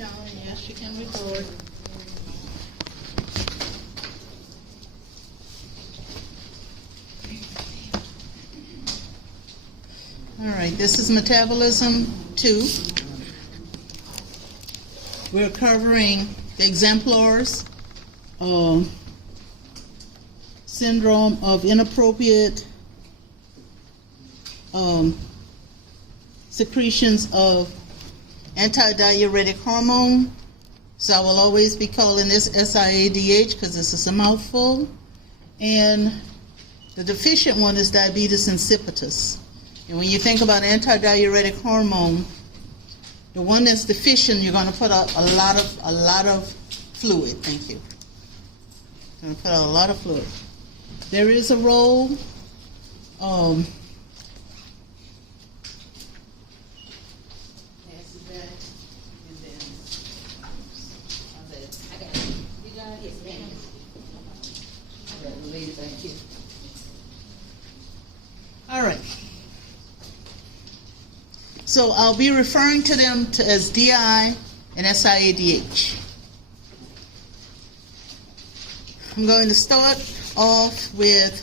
John. Yes, you can record. All right, this is Metabolism 2. We're covering the exemplars, syndrome of inappropriate secretions of antidiuretic hormone. So I will always be calling this SIADH because this is a mouthful. And the deficient one is diabetes insipidus. And when you think about antidiuretic hormone, the one that's deficient, you're going to put out a lot of fluid. Thank you. Going to put out a lot of fluid. There is a role. Thank you. All right. So I'll be referring to them as DI and SIADH. I'm going to start off with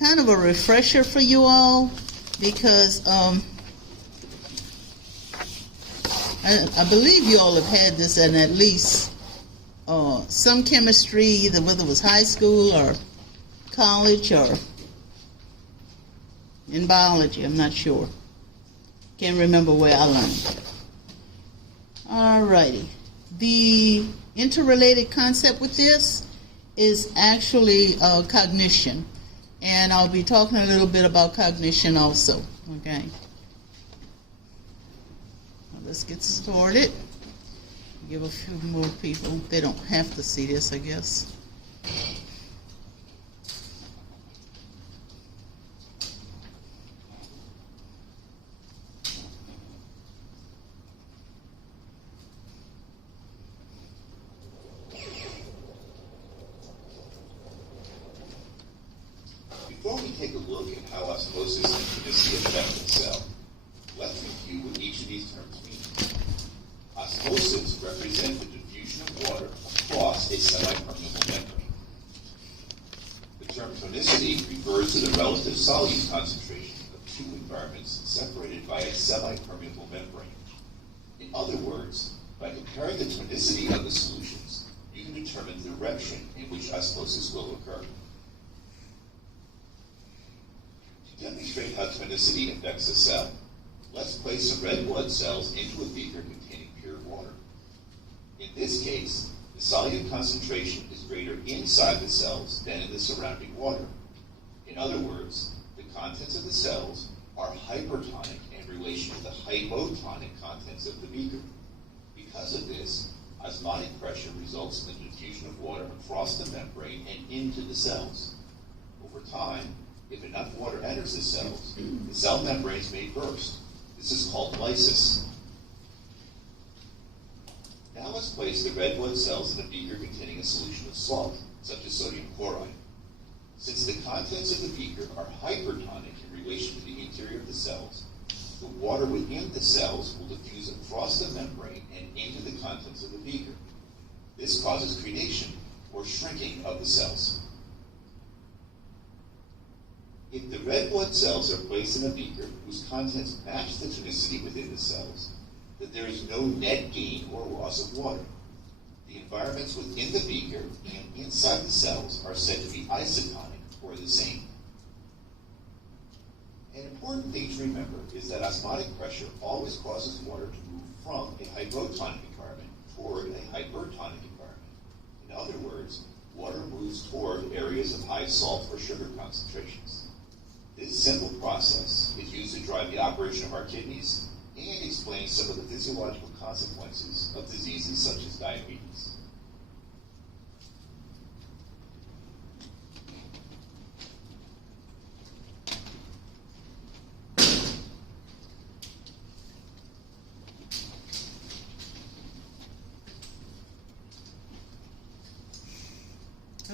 kind of a refresher for you all because I believe you all have had this in at least some chemistry, either whether it was high school or college or in biology, I'm not sure. Can't remember where I learned. Alrighty. The interrelated concept with this is actually cognition. And I'll be talking a little bit about cognition also. Okay. Well, let's get started. Give a few more people. They don't have to see this, I guess. Before we take a look at how osmosis and chemicity affect the cell, let's review what each of these terms mean. Osmosis represents the diffusion of water across a semi-permeable membrane. The term tonicity refers to the relative solute concentration of two environments separated by a semi-permeable membrane. In other words, by comparing the tonicity of the solutions, you can determine the direction in which osmosis will occur. To demonstrate how tonicity affects a cell, let's place some red blood cells into a beaker containing pure water. In this case, the solute concentration is greater inside the cells than in the surrounding water. In other words, the contents of the cells are hypertonic in relation to the hypotonic contents of the beaker. Because of this, osmotic pressure results in the diffusion of water across the membrane and into the cells. Over time, if enough water enters the cells, the cell membranes may burst. This is called lysis. Now let's place the red blood cells in a beaker containing a solution of salt, such as sodium chloride. Since the contents of the beaker are hypertonic in relation to the interior of the cells, the water within the cells will diffuse across the membrane and into the contents of the beaker. This causes crenation, or shrinking of the cells. If the red blood cells are placed in a beaker whose contents match the tonicity within the cells, then there is no net gain or loss of water. The environments within the beaker and inside the cells are said to be isotonic, or the same. An important thing to remember is that osmotic pressure always causes water to move from a hypotonic environment toward a hypertonic environment. In other words, water moves toward areas of high salt or sugar concentrations. This simple process is used to drive the operation of our kidneys and explain some of the physiological consequences of diseases such as diabetes.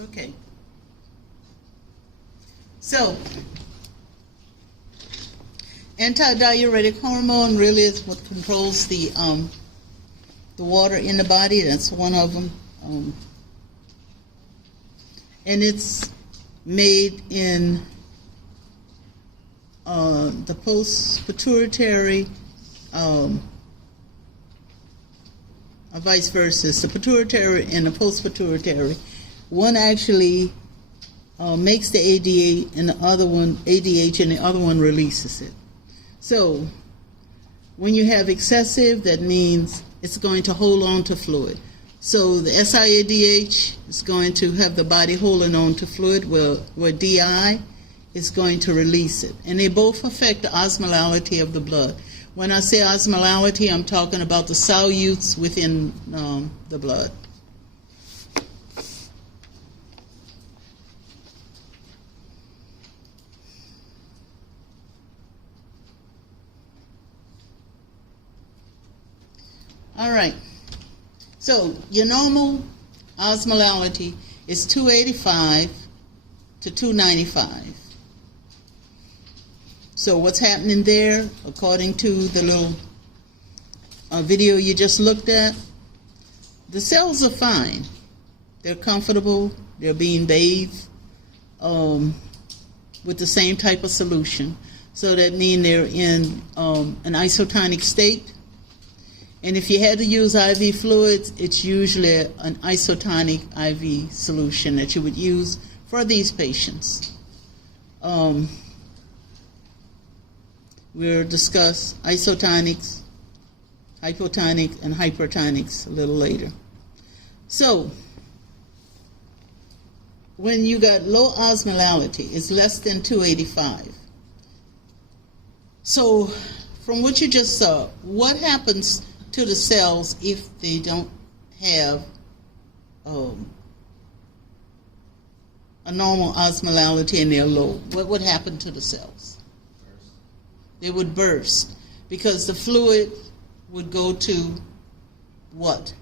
Okay. So, antidiuretic hormone really is what controls the the water in the body. That's one of them. And it's made in the post-pituitary, or vice versa. It's the pituitary and the post-pituitary. One actually makes the ADH and the other one releases it. So when you have excessive, that means it's going to hold on to fluid. So the SIADH is going to have the body holding on to fluid, where DI is going to release it. And they both affect the osmolality of the blood. When I say osmolality, I'm talking about the solutes within the blood. All right. So your normal osmolality is 285 to 295. So what's happening there, according to the little video you just looked at, the cells are fine. They're comfortable. They're being bathed with the same type of solution. So that means they're in an isotonic state. And if you had to use IV fluids, it's usually an isotonic IV solution that you would use for these patients. We'll discuss isotonics, hypotonic, and hypertonics a little later. So, when you got low osmolality, it's less than 285. So, from what you just saw, what happens to the cells if they don't have a normal osmolality and they're low? What would happen to the cells? They would burst, because the fluid would go to what?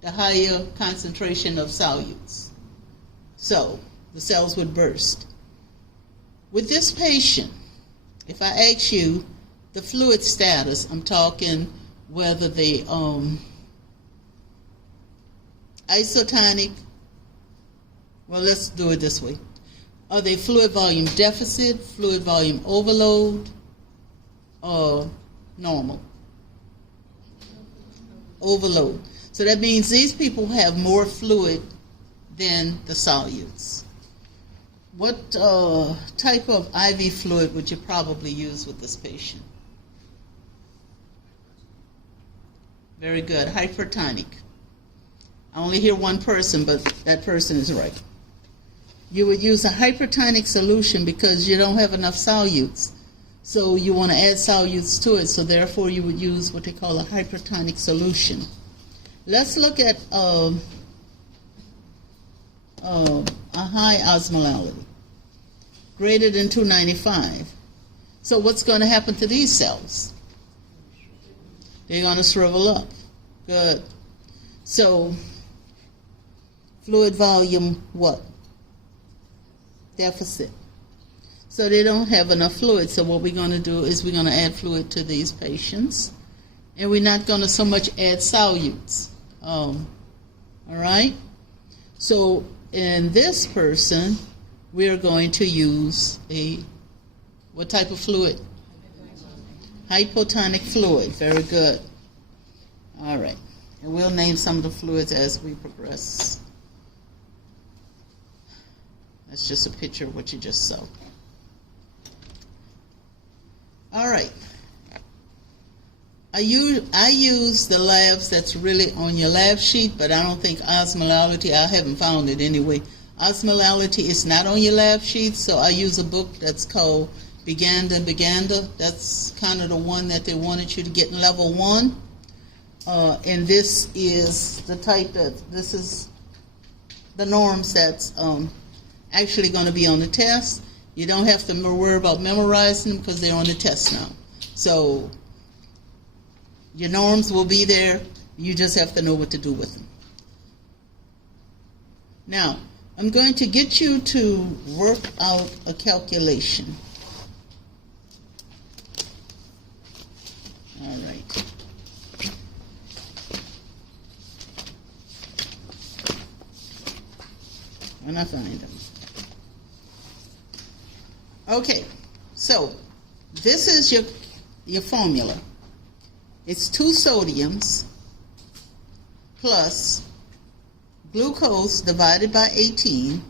The higher concentration of solutes. So the cells would burst. With this patient, if I ask you the fluid status, I'm talking whether they isotonic, well, let's do it this way. Are they fluid volume deficit, fluid volume overload, or normal? Overload. So that means these people have more fluid than the solutes. What type of IV fluid would you probably use with this patient? Very good. Hypertonic. I only hear one person, but that person is right. You would use a hypertonic solution because you don't have enough solutes. So you want to add solutes to it, so therefore you would use what they call a hypertonic solution. Let's look at a high osmolality, greater than 295. So what's going to happen to these cells? They're going to shrivel up. Good. So fluid volume what? Deficit. So they don't have enough fluid. So what we're going to do is we're going to add fluid to these patients. And we're not going to so much add solutes. All right? So in this person, we're going to use what type of fluid? Hypotonic fluid. Very good. All right. And we'll name some of the fluids as we progress. That's just a picture of what you just saw. All right. I use the labs that's really on your lab sheet, but I don't think osmolality, I haven't found it anyway. Osmolality is not on your lab sheet, so I use a book that's called Beganda. That's kind of the one that they wanted you to get in level 1. And this is the type this is the norms that's actually going to be on the test. You don't have to worry about memorizing them because they're on the test now. So your norms will be there. You just have to know what to do with them. Now, I'm going to get you to work out a calculation. All right. when I find them. Okay, so this is your formula. It's 2 sodiums plus glucose divided by 18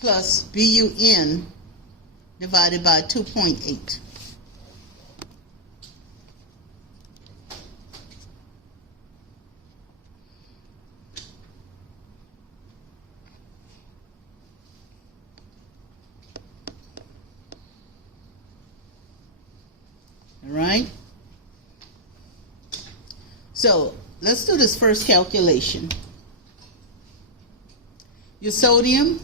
plus BUN divided by 2.8. All right? So let's do this first calculation. Your sodium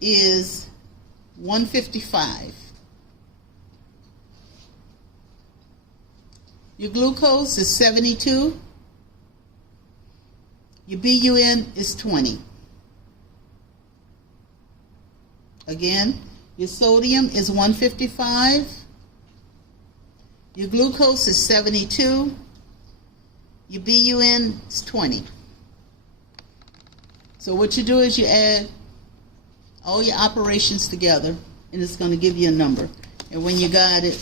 is 155. Your glucose is 72. Your BUN is 20. Again, your sodium is 155. Your glucose is 72. Your BUN is 20. So what you do is you add all your operations together, and it's going to give you a number. And when you got it,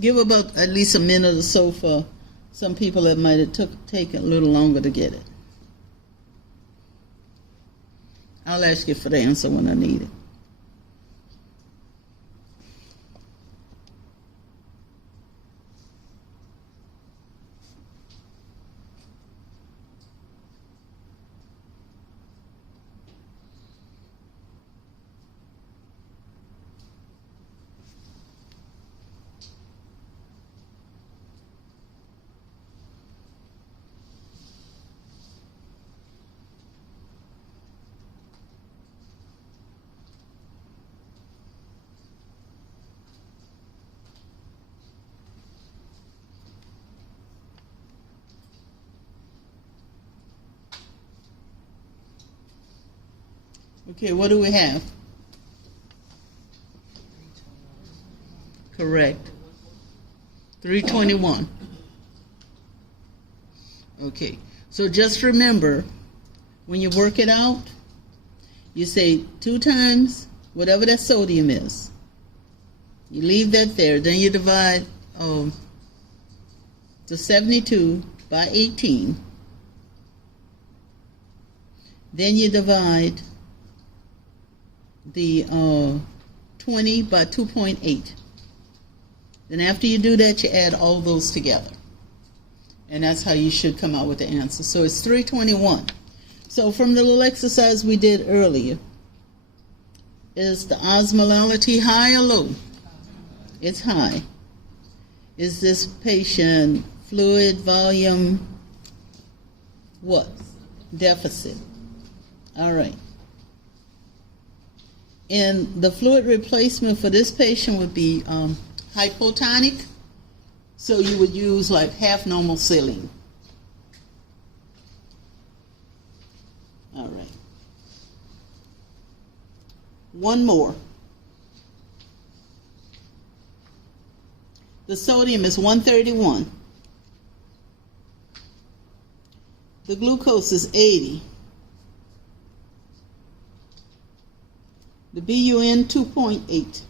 give about at least a minute or so for some people that might have taken a little longer to get it. I'll ask you for the answer when I need it. Okay, what do we have? Correct. 321. Okay, so just remember, when you work it out, you say 2 times whatever that sodium is. You leave that there. Then you divide the 72 by 18. Then you divide the 20 by 2.8. Then after you do that, you add all those together. And that's how you should come out with the answer. So it's 321. So from the little exercise we did earlier, is the osmolality high or low? It's high. Is this patient fluid volume what? Deficit. All right. And the fluid replacement for this patient would be hypotonic. So you would use like half normal saline. All right. One more. The sodium is 131. The glucose is 80. The BUN 2.8.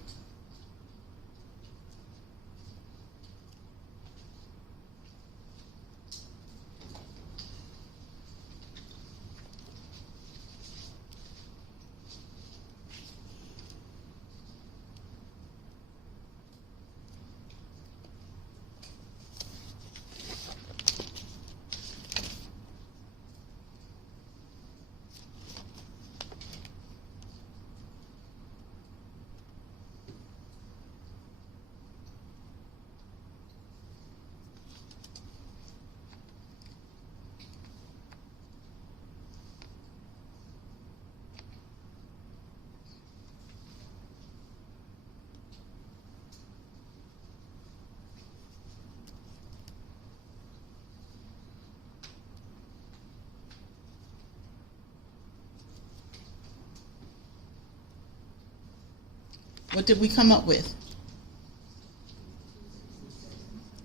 What did we come up with?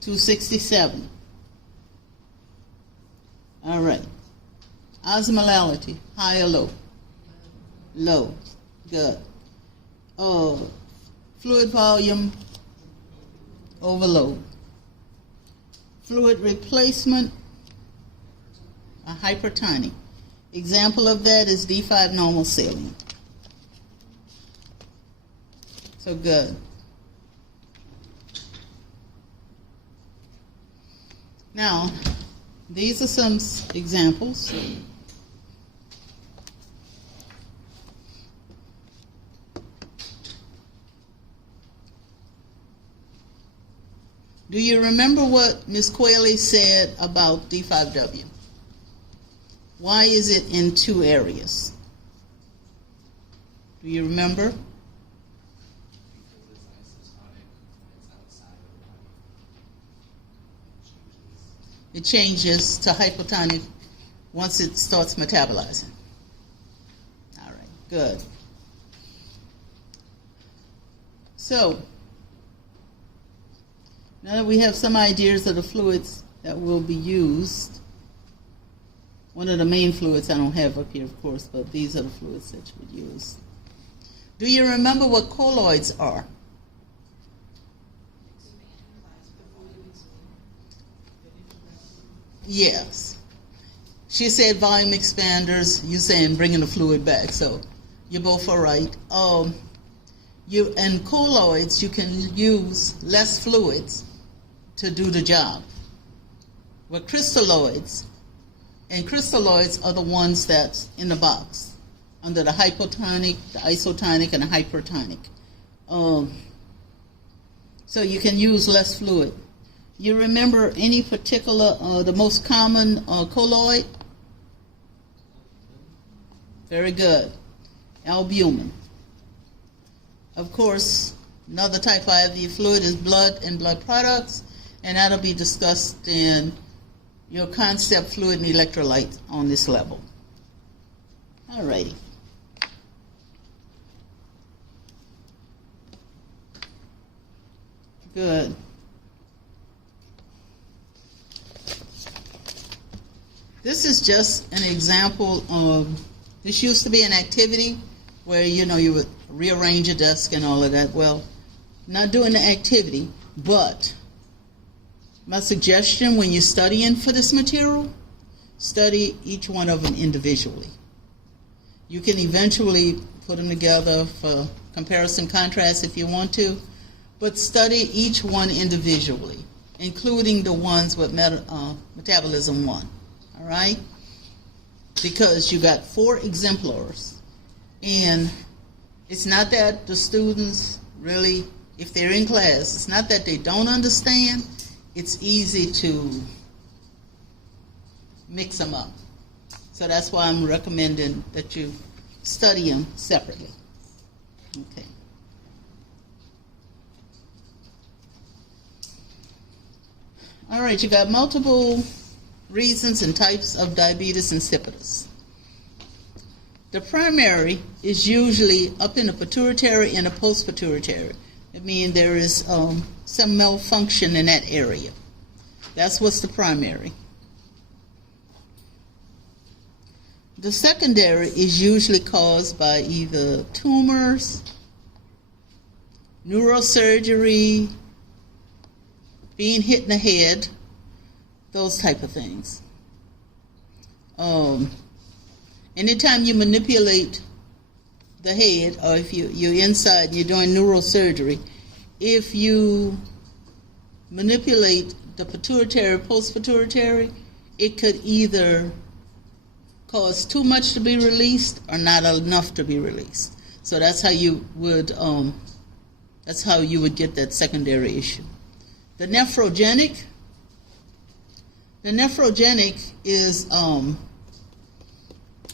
267. All right. Osmolality, high or low? Low. Good. Fluid volume, overload. Fluid replacement, a hypertonic. Example of that is D5 normal saline. So good. Now, these are some examples. Do you remember what Ms. Quayle said about D5W? Why is it in two areas? Do you remember? It changes to hypotonic once it starts metabolizing. All right, good. So, now that we have some ideas of the fluids that will be used, one of the main fluids I don't have up here, of course, but these are the fluids that you would use. Do you remember what colloids are? Yes. She said volume expanders. You saying bringing the fluid back. So you both are right. And colloids, you can use less fluids to do the job. But crystalloids are the ones that's in the box under the hypotonic, the isotonic, and the hypertonic. So you can use less fluid. You remember any particular, the most common colloid? Very good. Albumin. Of course, another type of IV fluid is blood and blood products, and that'll be discussed in your concept fluid and electrolyte on this level. All righty. Good. This is just an example of, this used to be an activity where, you would rearrange your desk and all of that. Well, not doing the activity, but my suggestion when you're studying for this material, study each one of them individually. You can eventually put them together for comparison contrast if you want to, but study each one individually, including the ones with Metabolism 1. All right? Because you got 4 exemplars. And it's not that the students really, if they're in class, it's not that they don't understand. It's easy to mix them up. So that's why I'm recommending that you study them separately. Okay. All right, you got multiple reasons and types of diabetes insipidus. The primary is usually up in the pituitary and the post-pituitary. I mean, there is some malfunction in that area. That's what's the primary. The secondary is usually caused by either tumors, neurosurgery, being hit in the head, those type of things. Anytime you manipulate the head, or if you're inside and you're doing neurosurgery, if you manipulate the pituitary, post-pituitary, it could either cause too much to be released or not enough to be released. So that's how you would get that secondary issue. The nephrogenic is,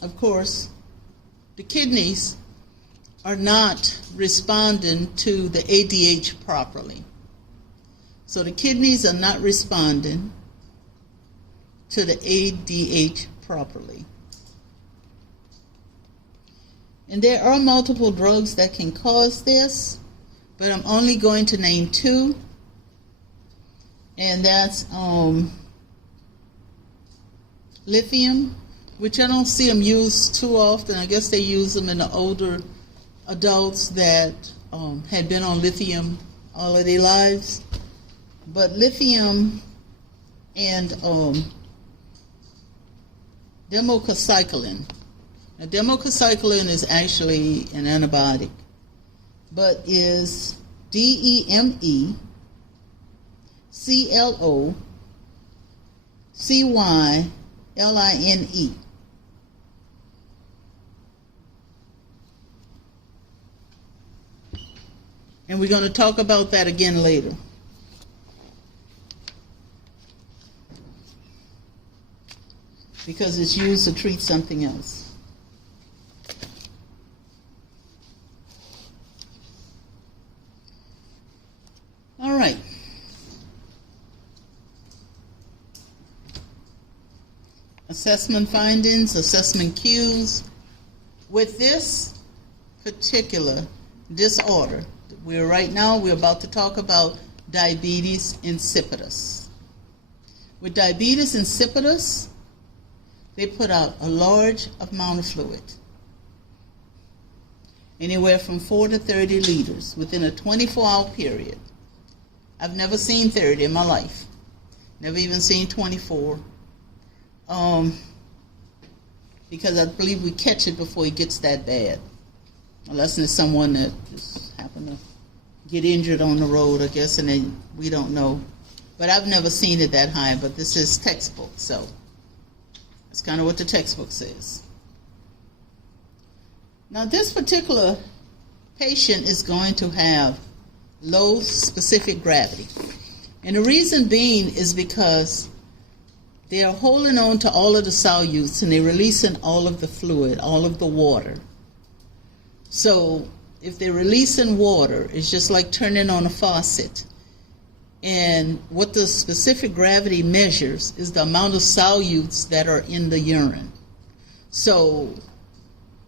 of course, the kidneys are not responding to the ADH properly. So the kidneys are not responding to the ADH properly. And there are multiple drugs that can cause this, but I'm only going to name 2. And that's lithium, which I don't see them used too often. I guess they use them in the older adults that had been on lithium all of their lives. But lithium and demoxycycline. Now, demoxycycline is actually an antibiotic, but is DEMECLOCYLINE. And we're going to talk about that again later. Because it's used to treat something else. All right. Assessment findings, assessment cues. With this particular disorder, we're about to talk about diabetes insipidus. With diabetes insipidus, they put out a large amount of fluid, anywhere from 4 to 30 liters within a 24-hour period. I've never seen 30 in my life, never even seen 24, because I believe we catch it before it gets that bad, unless it's someone that just happened to get injured on the road, I guess, and then we don't know. But I've never seen it that high, but this is textbook, so that's kind of what the textbook says. Now, this particular patient is going to have low specific gravity. And the reason being is because they are holding on to all of the solutes and they're releasing all of the fluid, all of the water. So if they're releasing water, it's just like turning on a faucet. And what the specific gravity measures is the amount of solutes that are in the urine. So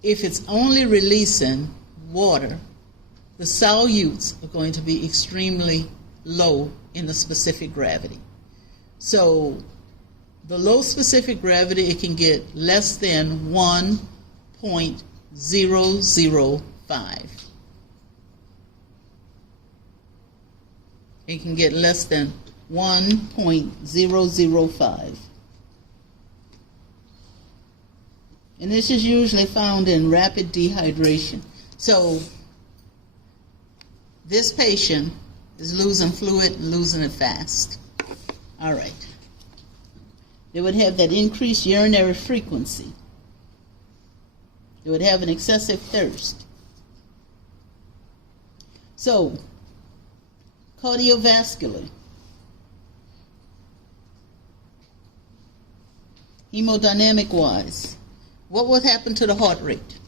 if it's only releasing water, the solutes are going to be extremely low in the specific gravity. So the low specific gravity, it can get less than 1.005. It can get less than 1.005. And this is usually found in rapid dehydration. So this patient is losing fluid and losing it fast. All right. They would have that increased urinary frequency. They would have an excessive thirst. So, cardiovascular, hemodynamic-wise, what would happen to the heart rate?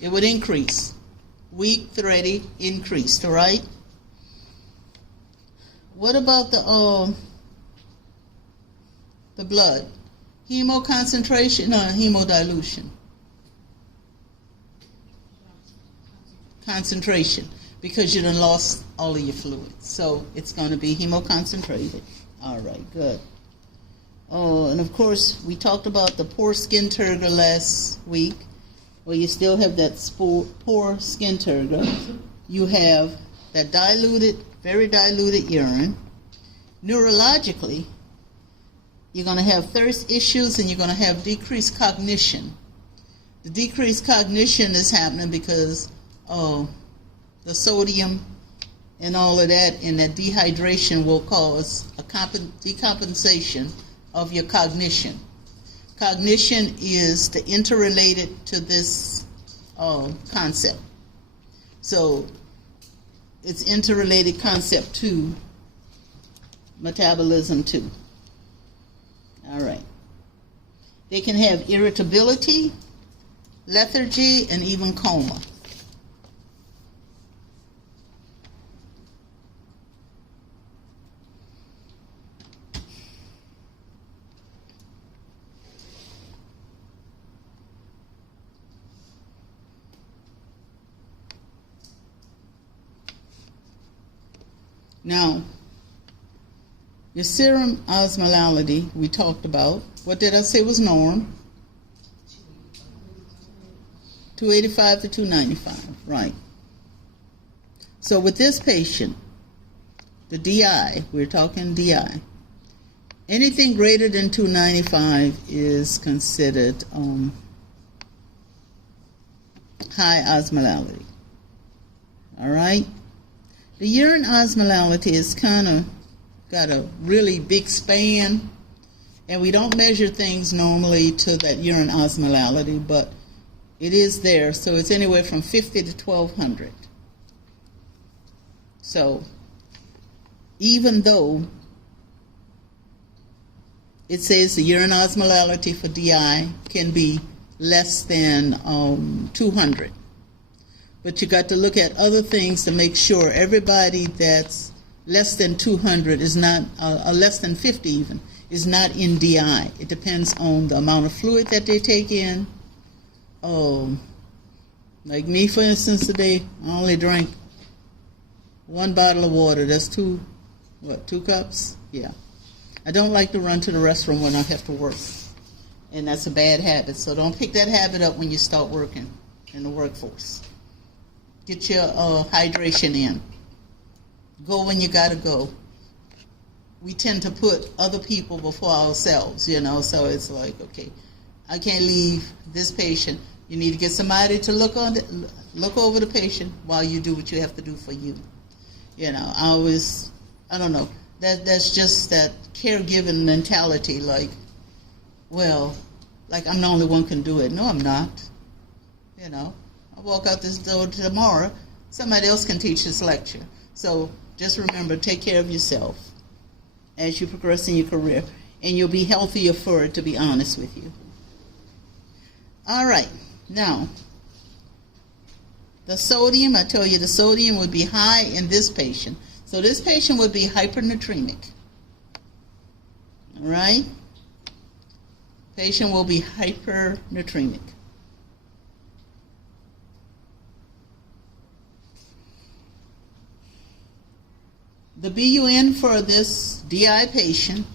It would increase. Weak, thready, increased, all right? What about the blood? Hemoconcentration or hemodilution? Concentration, because you done lost all of your fluids. So it's going to be hemoconcentrated. All right, good. Oh, and of course, we talked about the poor skin turgor last week. Well, you still have that poor skin turgor. You have that diluted, very diluted urine. Neurologically, you're going to have thirst issues and you're going to have decreased cognition. The decreased cognition is happening because the sodium and all of that, and that dehydration will cause a decompensation of your cognition. Cognition is interrelated to this concept. So it's interrelated concept to metabolism too. All right. They can have irritability, lethargy, and even coma. Now, Your serum osmolality we talked about. What did I say was norm? 285 to 295, right. So with this patient, the DI, we're talking DI, anything greater than 295 is considered high osmolality. All right? The urine osmolality is kind of got a really big span, and we don't measure things normally to that urine osmolality, but it is there, so it's anywhere from 50 to 1200. So even though it says the urine osmolality for DI can be less than 200, but you got to look at other things to make sure everybody that's less than 200 is not, less than 50 even, is not in DI. It depends on the amount of fluid that they take in. Like me, for instance, today, I only drank 1 bottle of water. That's 2 cups? Yeah. I don't like to run to the restroom when I have to work, and that's a bad habit. So don't pick that habit up when you start working in the workforce. Get your hydration in. Go when you gotta go. We tend to put other people before ourselves, so it's like, okay, I can't leave this patient. You need to get somebody to look over the patient while you do what you have to do for you. I don't know, that's just that caregiving mentality, like I'm the only one can do it. No, I'm not. I walk out this door tomorrow, somebody else can teach this lecture. So just remember, take care of yourself as you progress in your career, and you'll be healthier for it, to be honest with you. All right, now, the sodium, I told you the sodium would be high in this patient. So this patient would be hypernatremic. All right? Patient will be hypernatremic. The BUN for this DI patient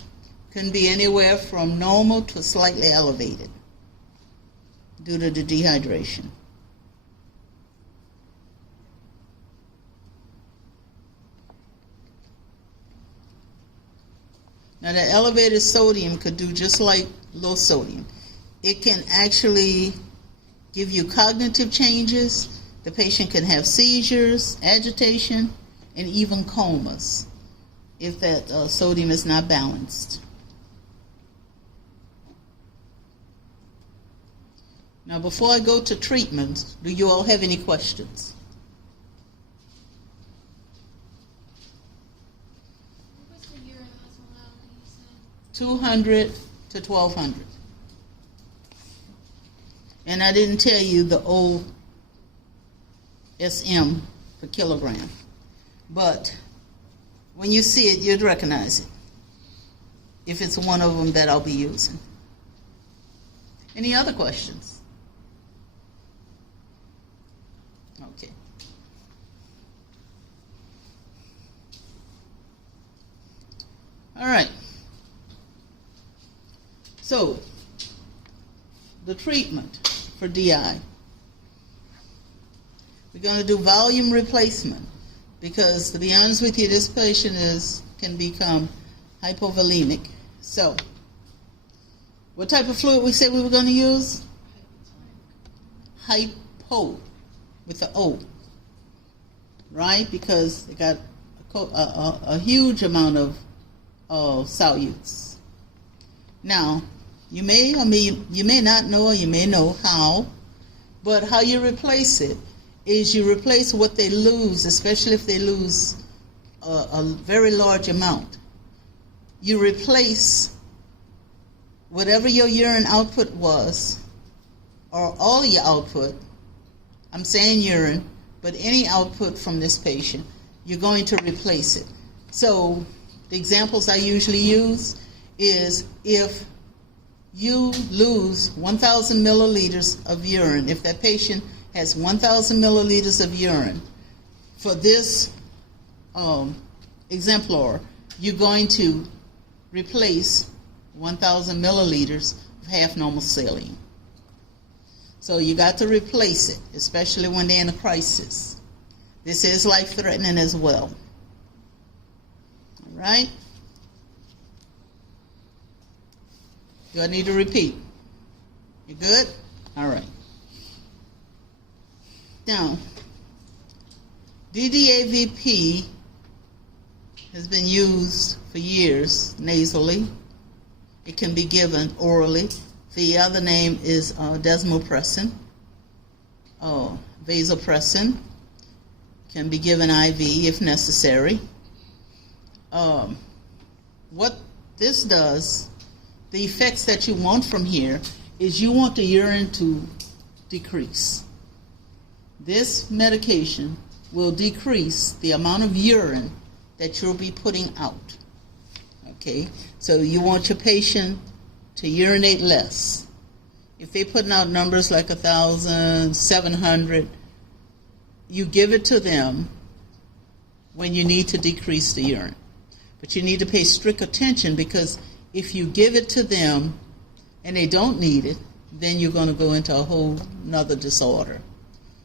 can be anywhere from normal to slightly elevated due to the dehydration. Now, the elevated sodium could do just like low sodium. It can actually give you cognitive changes. The patient can have seizures, agitation, and even comas if that sodium is not balanced. Now, before I go to treatment, do you all have any questions? What was the urine osmolality you said? 200 to 1200. And I didn't tell you the OSM per kilogram. But when you see it, you'd recognize it if it's one of them that I'll be using. Any other questions? Okay. All right. So, the treatment for DI. We're going to do volume replacement because, to be honest with you, this patient can become hypovolemic. So, what type of fluid we said we were going to use? Hypo, with the O, right? Because they got a huge amount of solutes. Now, you may not know, or you may know how, but how you replace it is you replace what they lose, especially if they lose a very large amount. You replace whatever your urine output was, or all your output. I'm saying urine, but any output from this patient, you're going to replace it. So the examples I usually use is if you lose 1,000 milliliters of urine, if that patient has 1,000 milliliters of urine, for this exemplar, you're going to replace 1,000 milliliters of half normal saline. So you got to replace it, especially when they're in a crisis. This is life-threatening as well. All right? Do I need to repeat? You good? All right. Now, DDAVP has been used for years nasally. It can be given orally. The other name is desmopressin. Vasopressin can be given IV if necessary. What this does, the effects that you want from here, is you want the urine to decrease. This medication will decrease the amount of urine that you'll be putting out. Okay, so you want your patient to urinate less. If they're putting out numbers like 1,700, you give it to them when you need to decrease the urine. But you need to pay strict attention, because if you give it to them and they don't need it, then you're going to go into a whole nother disorder.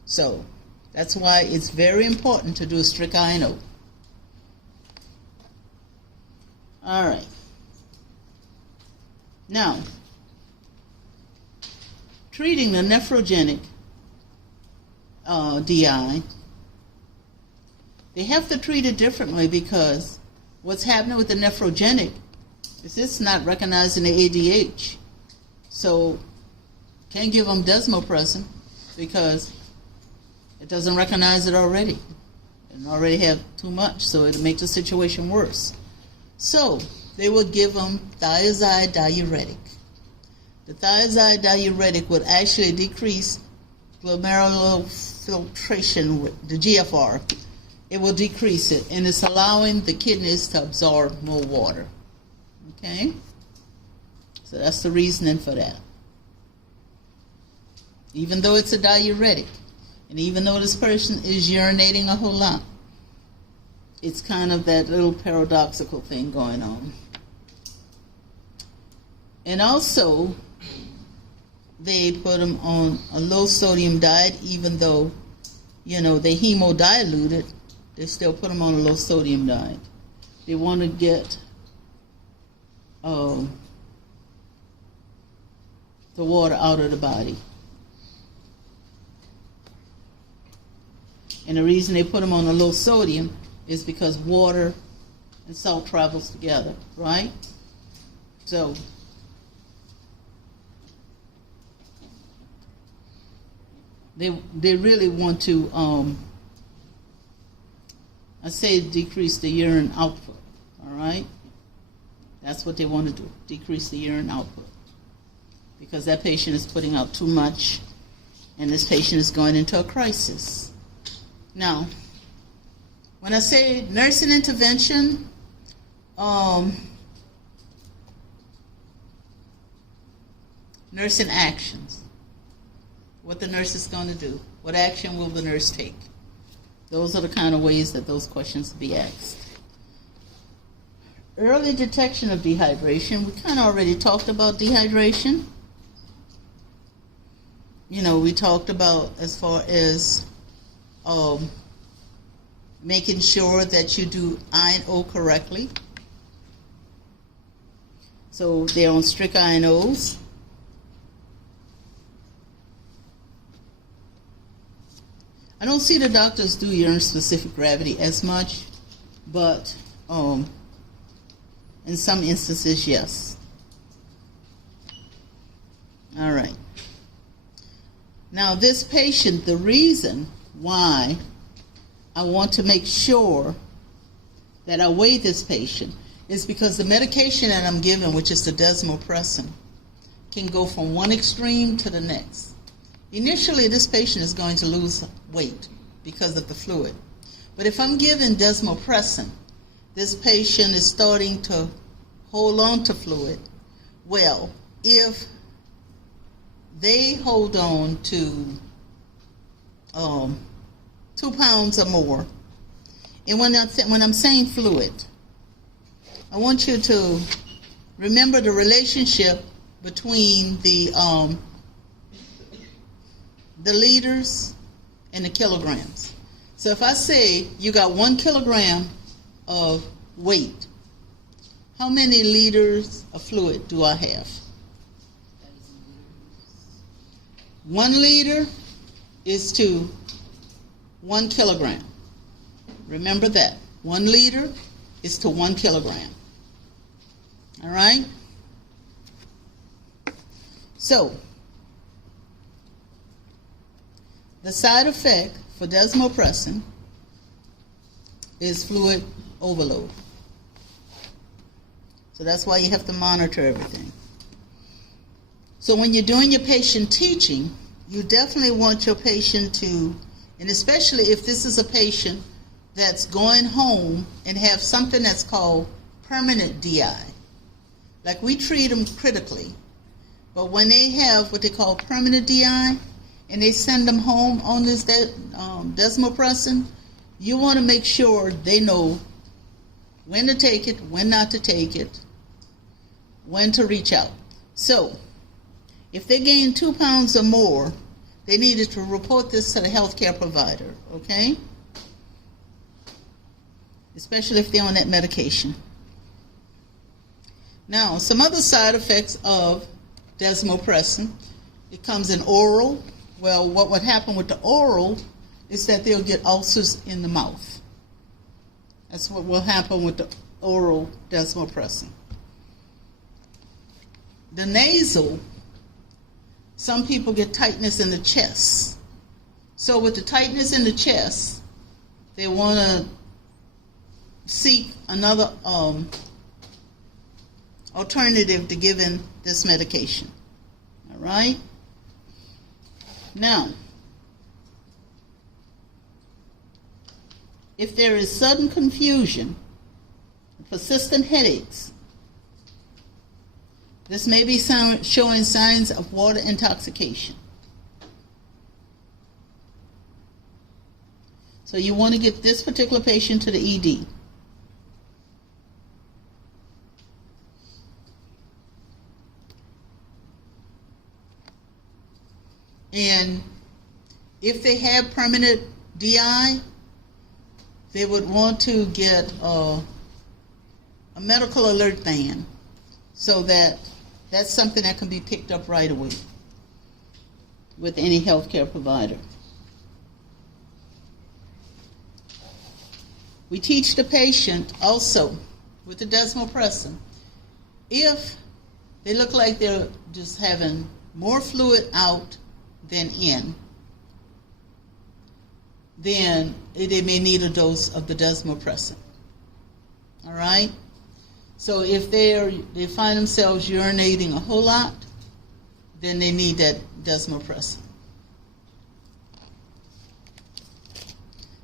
So that's why it's very important to do a strict INO. All right. Now, treating the nephrogenic DI, they have to treat it differently, because what's happening with the nephrogenic is it's not recognizing the ADH. So can't give them desmopressin because it doesn't recognize it already. And already have too much, so it'll make the situation worse. So they would give them thiazide diuretic. The thiazide diuretic would actually decrease glomerular filtration with the GFR. It will decrease it, and it's allowing the kidneys to absorb more water. Okay? So that's the reasoning for that. Even though it's a diuretic, and even though this person is urinating a whole lot, it's kind of that little paradoxical thing going on. And also, they put them on a low sodium diet, even though, they hemodiluted, they still put them on a low sodium diet. They want to get the water out of the body. And the reason they put them on a low sodium is because water and salt travels together, right? So they really want to, decrease the urine output, all right? That's what they want to do, decrease the urine output, because that patient is putting out too much, and this patient is going into a crisis. Now, when I say nursing intervention, nursing actions, what the nurse is going to do, what action will the nurse take? Those are the kind of ways that those questions will be asked. Early detection of dehydration, we kind of already talked about dehydration. We talked about as far as making sure that you do INO correctly. So they're on strict INOs. I don't see the doctors do urine-specific gravity as much, but in some instances, yes. All right. Now, this patient, the reason why I want to make sure that I weigh this patient is because the medication that I'm giving, which is the desmopressin, can go from one extreme to the next. Initially, this patient is going to lose weight because of the fluid. But if I'm giving desmopressin, this patient is starting to hold on to fluid. Well, if they hold on to 2 pounds or more, and when I'm saying fluid, I want you to remember the relationship between the liters and the kilograms. So if I say you got 1 kilogram of weight, how many liters of fluid do I have? 1 liter is to 1 kilogram. Remember that. 1 liter is to 1 kilogram. All right? So, the side effect for desmopressin is fluid overload. So that's why you have to monitor everything. So when you're doing your patient teaching, you definitely want your patient to, and especially if this is a patient that's going home and have something that's called permanent DI. Like we treat them critically, but when they have what they call permanent DI and they send them home on this desmopressin, you want to make sure they know when to take it, when not to take it, when to reach out. So, if they gain 2 pounds or more, they needed to report this to the healthcare provider, okay? Especially if they're on that medication. Now, some other side effects of desmopressin. It comes in oral. Well, what would happen with the oral is that they'll get ulcers in the mouth. That's what will happen with the oral desmopressin. The nasal, some people get tightness in the chest. So with the tightness in the chest, they want to seek another alternative to giving this medication. All right? Now, if there is sudden confusion, persistent headaches, this may be showing signs of water intoxication. So you want to get this particular patient to the ED. And if they have permanent DI, they would want to get a medical alert ban so that that's something that can be picked up right away with any healthcare provider. We teach the patient also with the desmopressin, if they look like they're just having more fluid out than in, then they may need a dose of the desmopressin. All right? So if they find themselves urinating a whole lot, then they need that desmopressin.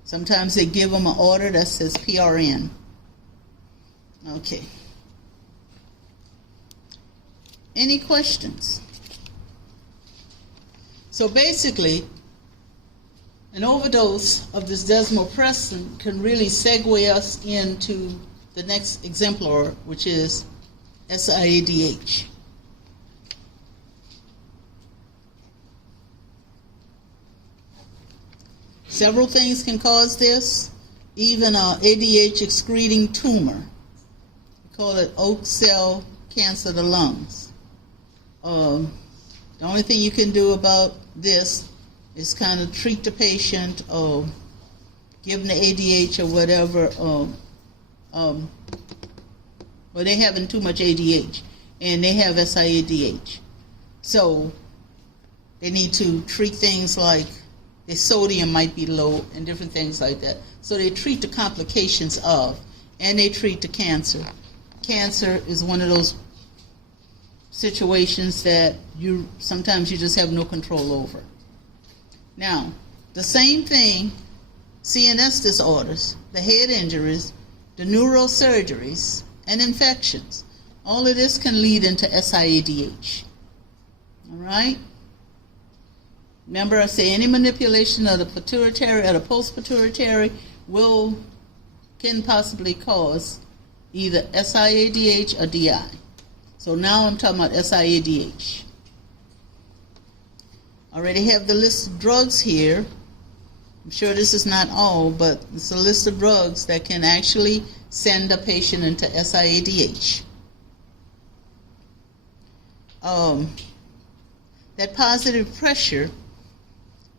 Sometimes they give them an order that says PRN. Okay. Any questions? So basically, an overdose of this desmopressin can really segue us into the next exemplar, which is SIADH. Several things can cause this, even an ADH excreting tumor. We call it oak cell cancer of the lungs. The only thing you can do about this is kind of treat the patient or give them the ADH or whatever, or they're having too much ADH and they have SIADH. So they need to treat things like the sodium might be low and different things like that. So they treat the complications of, and they treat the cancer. Cancer is one of those situations that sometimes you just have no control over. Now, the same thing, CNS disorders, the head injuries, the neurosurgeries, and infections. All of this can lead into SIADH. All right? Remember, I say any manipulation of the pituitary or the post-pituitary can possibly cause either SIADH or DI. So now I'm talking about SIADH. I already have the list of drugs here. I'm sure this is not all, but it's a list of drugs that can actually send a patient into SIADH. That positive pressure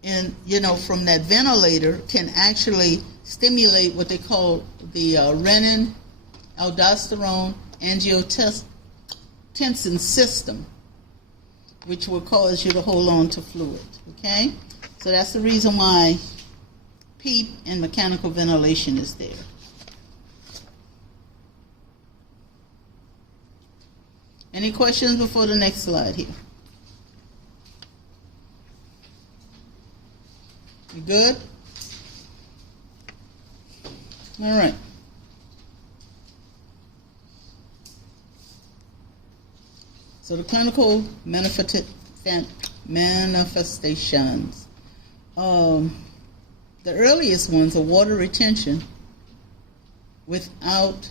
from that ventilator can actually stimulate what they call the renin, aldosterone, angiotensin system, which will cause you to hold on to fluid. Okay? So that's the reason why PEEP and mechanical ventilation is there. Any questions before the next slide here? You good? All right. So the clinical manifestations. The earliest ones are water retention without,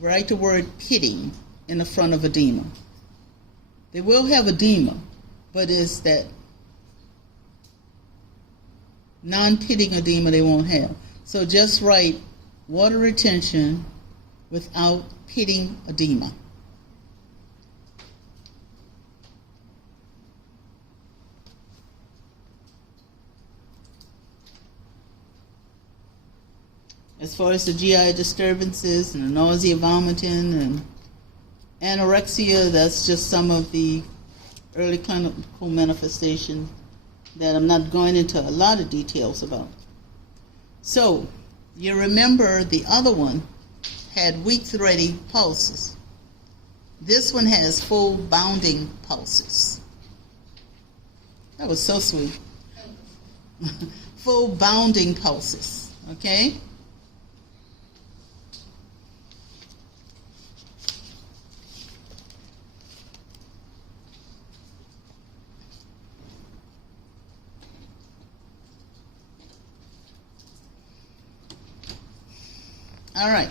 write the word pitting in the front of edema. They will have edema, but it's that non-pitting edema they won't have. So just write water retention without pitting edema. As far as the GI disturbances and the nausea, vomiting, and anorexia, that's just some of the early clinical manifestations that I'm not going into a lot of details about. So, you remember the other one had weak thready pulses. This one has full bounding pulses. That was so sweet. Full bounding pulses, okay? All right.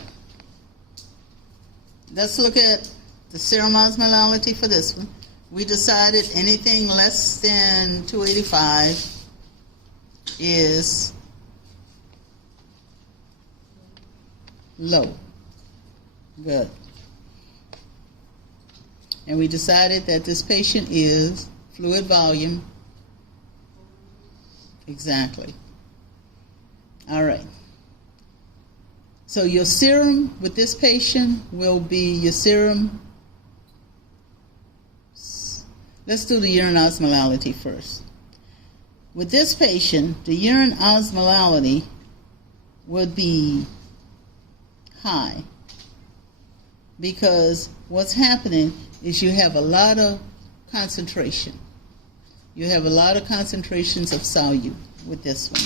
Let's look at the serum osmolality for this one. We decided anything less than 285 is low. Good. And we decided that this patient is fluid volume. Exactly. All right. So your serum with this patient will be your serum. Let's do the urine osmolality first. With this patient, the urine osmolality would be high because what's happening is you have a lot of concentration. You have a lot of concentrations of solute with this one,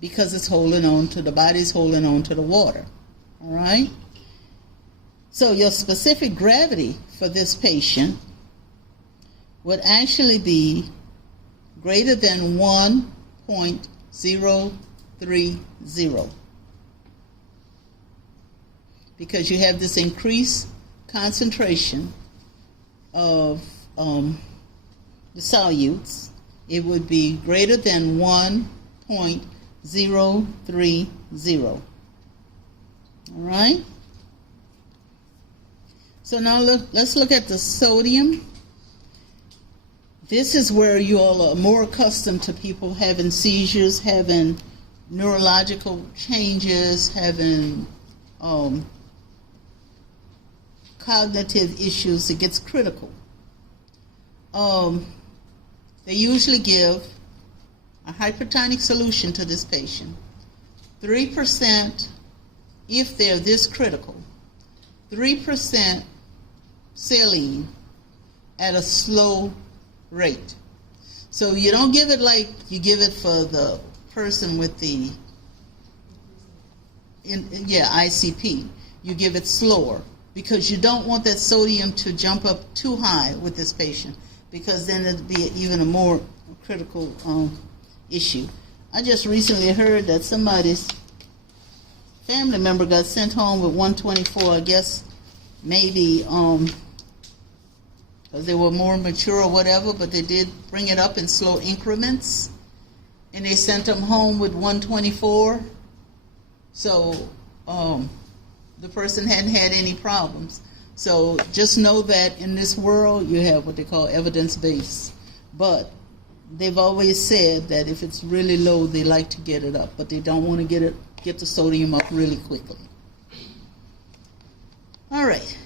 because it's holding on to, the body's holding on to the water, all right? So your specific gravity for this patient would actually be greater than 1.030, because you have this increased concentration of the solutes. It would be greater than 1.030. All right? So now let's look at the sodium. This is where you all are more accustomed to people having seizures, having neurological changes, having cognitive issues. It gets critical. They usually give a hypertonic solution to this patient. 3%, if they're this critical, 3% saline at a slow rate. So you don't give it like you give it for the person with the ICP. You give it slower, because you don't want that sodium to jump up too high with this patient, because then it'd be even a more critical issue. I just recently heard that somebody's family member got sent home with 124. I guess maybe because they were more mature or whatever, but they did bring it up in slow increments, and they sent them home with 124. So the person hadn't had any problems. So just know that in this world you have what they call evidence-based. But they've always said that if it's really low, they like to get it up, but they don't want to get the sodium up really quickly. All right.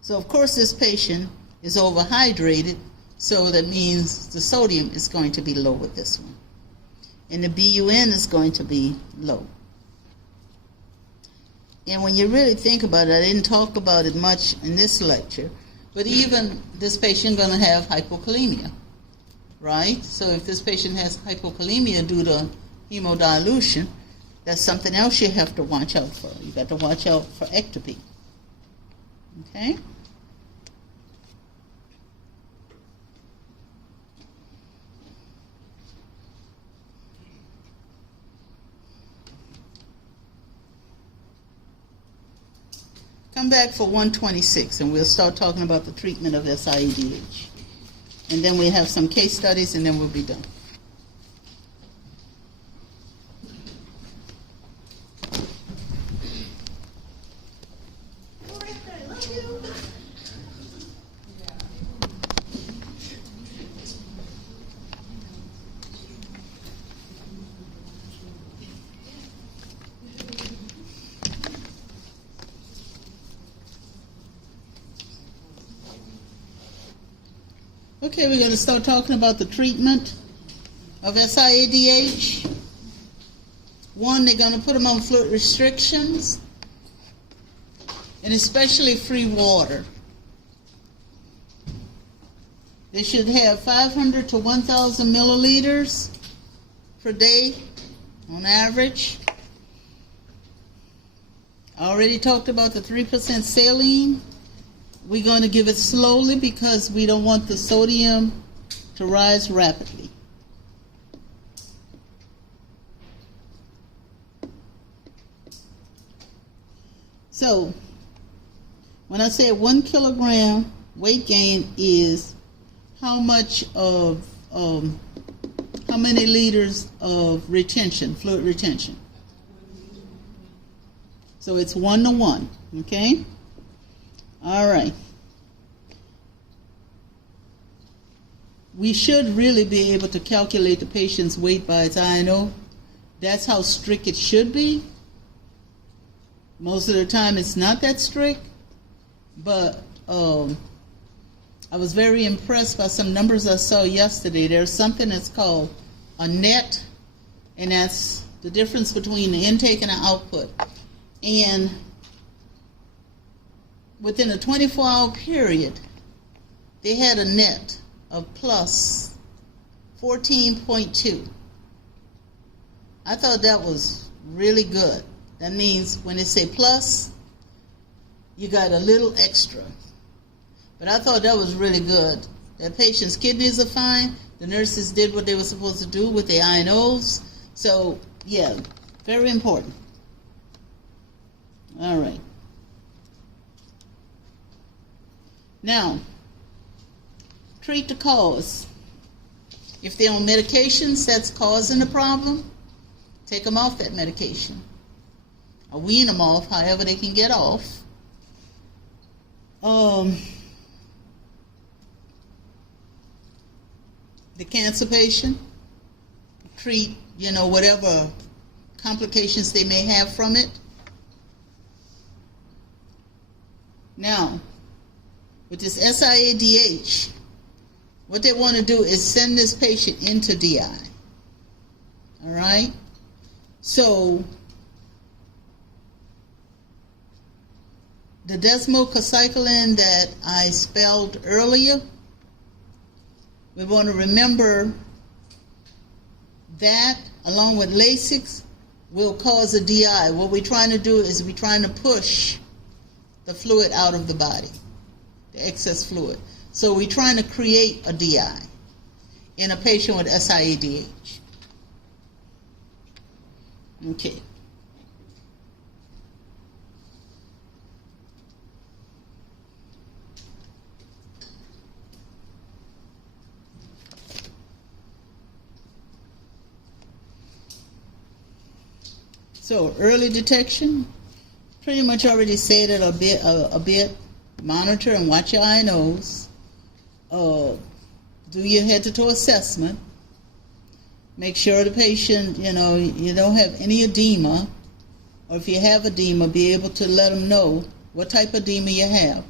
So of course this patient is overhydrated, so that means the sodium is going to be low with this one. And the BUN is going to be low. And when you really think about it, I didn't talk about it much in this lecture, but even this patient going to have hypokalemia, right? So if this patient has hypokalemia due to hemodilution, that's something else you have to watch out for. You got to watch out for ectopy. Okay? Come back for 126, and we'll start talking about the treatment of SIADH. And then we have some case studies, and then we'll be done. Okay, we're going to start talking about the treatment of SIADH. One, they're going to put them on fluid restrictions, and especially free water. They should have 500 to 1,000 milliliters per day on average. I already talked about the 3% saline. We're going to give it slowly because we don't want the sodium to rise rapidly. So, when I say 1 kilogram weight gain is how much of, how many liters of retention, fluid retention? So it's 1 to 1, okay? All right. We should really be able to calculate the patient's weight by its INO. That's how strict it should be. Most of the time it's not that strict, but I was very impressed by some numbers I saw yesterday. There's something that's called a net, and that's the difference between the intake and the output. And within a 24-hour period, they had a net of plus 14.2. I thought that was really good. That means when they say plus, you got a little extra. But I thought that was really good. That patient's kidneys are fine. The nurses did what they were supposed to do with their INOs. So, yeah, very important. All right. Now, treat the cause. If they're on medications that's causing the problem, take them off that medication. Or wean them off, however they can get off. The cancer patient, treat, whatever complications they may have from it. Now, with this SIADH, what they want to do is send this patient into DI. All right? So, the desmocycline that I spelled earlier, we want to remember that, along with Lasix, will cause a DI. What we're trying to do is we're trying to push the fluid out of the body, the excess fluid. So we're trying to create a DI in a patient with SIADH. Okay. So early detection, pretty much already said it a bit. Monitor and watch your eye and nose. Do your head-to-toe assessment. Make sure the patient, you don't have any edema, or if you have edema, be able to let them know what type of edema you have.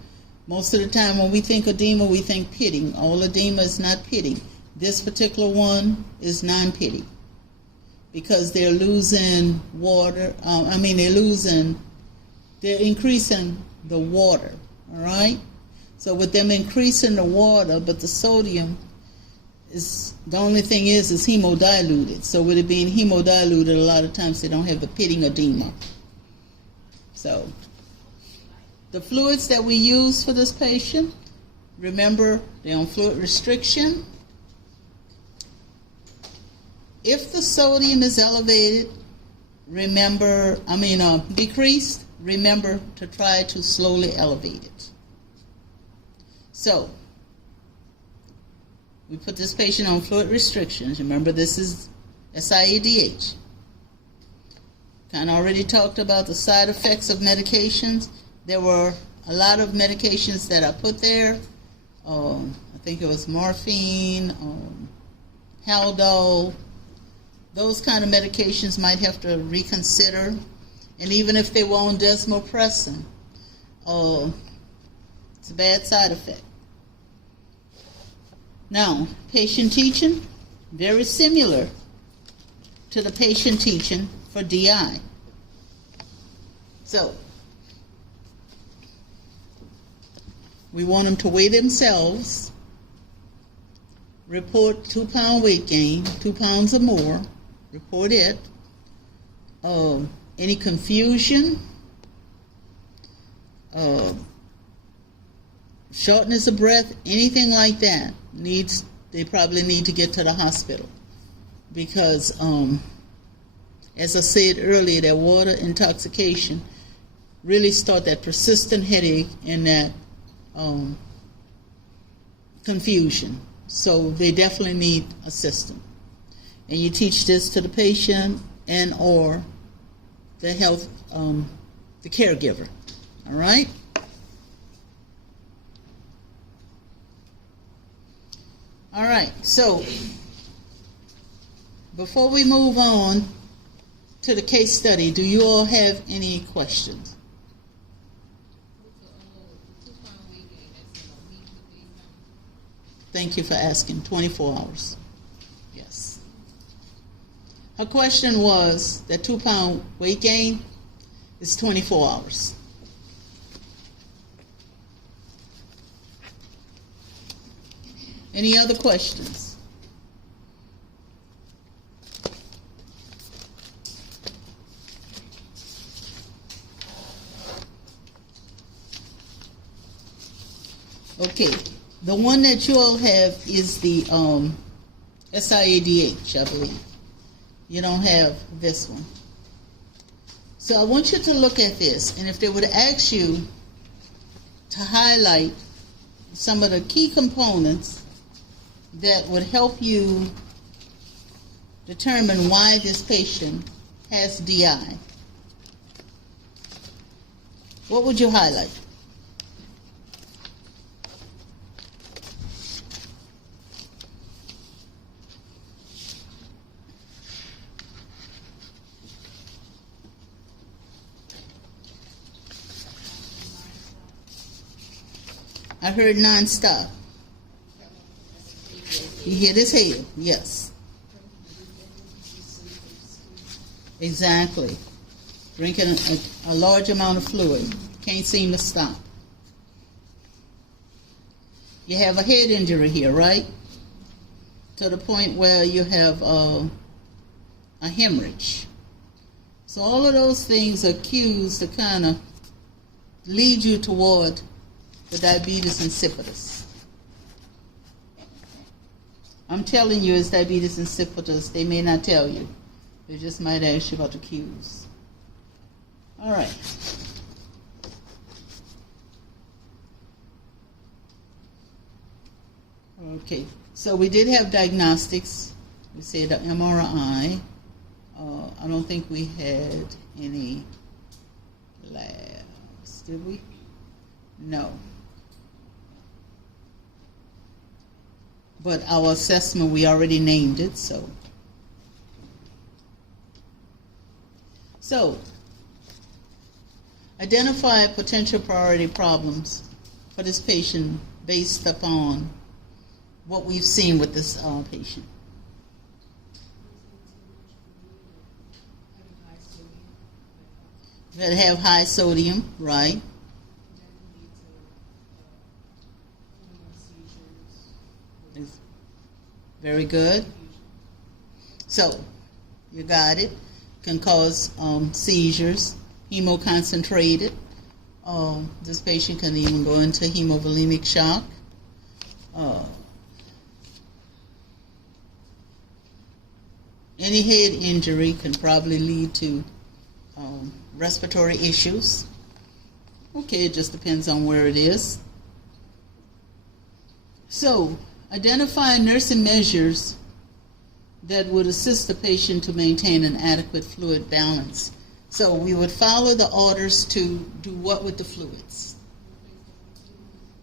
Most of the time when we think edema, we think pitting. All edema is not pitting. This particular one is non-pitting because they're losing water. They're increasing the water, all right? So with them increasing the water, but the sodium is, the only thing is hemodiluted. So with it being hemodiluted, a lot of times they don't have the pitting edema. So the fluids that we use for this patient, remember they're on fluid restriction. If the sodium is elevated, decreased, remember to try to slowly elevate it. So, we put this patient on fluid restrictions. Remember, this is SIADH. Kind of already talked about the side effects of medications. There were a lot of medications that I put there. I think it was morphine, Haldol. Those kind of medications might have to reconsider. And even if they were on desmopressin, it's a bad side effect. Now, patient teaching, very similar to the patient teaching for DI. So, we want them to weigh themselves, report 2-pound weight gain, 2 pounds or more, report it. Any confusion, shortness of breath, anything like that, they probably need to get to the hospital because, as I said earlier, that water intoxication really start that persistent headache and that confusion. So they definitely need assistance. And you teach this to the patient and or the the caregiver. All right? All right, so before we move on to the case study, do you all have any questions? Thank you for asking. 24 hours. Yes. Her question was that 2-pound weight gain is 24 hours. Any other questions? Okay, the one that you all have is the SIADH, I believe. You don't have this one. So I want you to look at this, and if they would ask you to highlight some of the key components that would help you determine why this patient has DI, what would you highlight? I heard nonstop. He hit his head, yes. Exactly. Drinking a large amount of fluid. Can't seem to stop. You have a head injury here, right? To the point where you have a hemorrhage. So all of those things are cues to kind of lead you toward the diabetes insipidus. I'm telling you it's diabetes insipidus. They may not tell you. They just might ask you about the cues. All right. Okay, so we did have diagnostics. We said the MRI. I don't think we had any labs. Did we? No. But our assessment, we already named it, so. So, identify potential priority problems for this patient based upon what we've seen with this patient. That have high sodium, right? Very good. So, you got it. Can cause seizures, hemoconcentrated. This patient can even go into hemovolemic shock. Any head injury can probably lead to respiratory issues. Okay, it just depends on where it is. So, identify nursing measures that would assist the patient to maintain an adequate fluid balance. So we would follow the orders to do what with the fluids?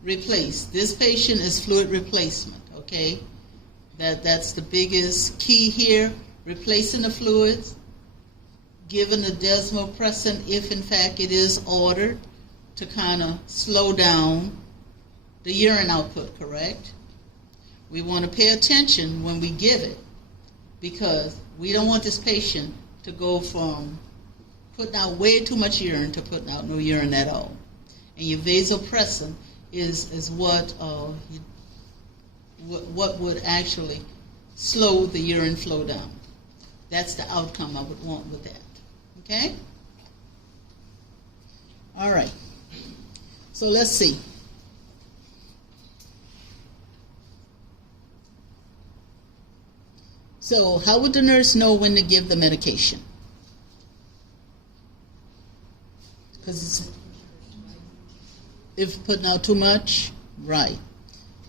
Replace. This patient is fluid replacement, okay? That's the biggest key here, replacing the fluids, given the desmopressin if in fact it is ordered to kind of slow down the urine output, correct? We want to pay attention when we give it because we don't want this patient to go from putting out way too much urine to putting out no urine at all. And your vasopressin is what would actually slow the urine flow down. That's the outcome I would want with that. Okay? All right. So let's see. So how would the nurse know when to give the medication? Because if putting out too much, right.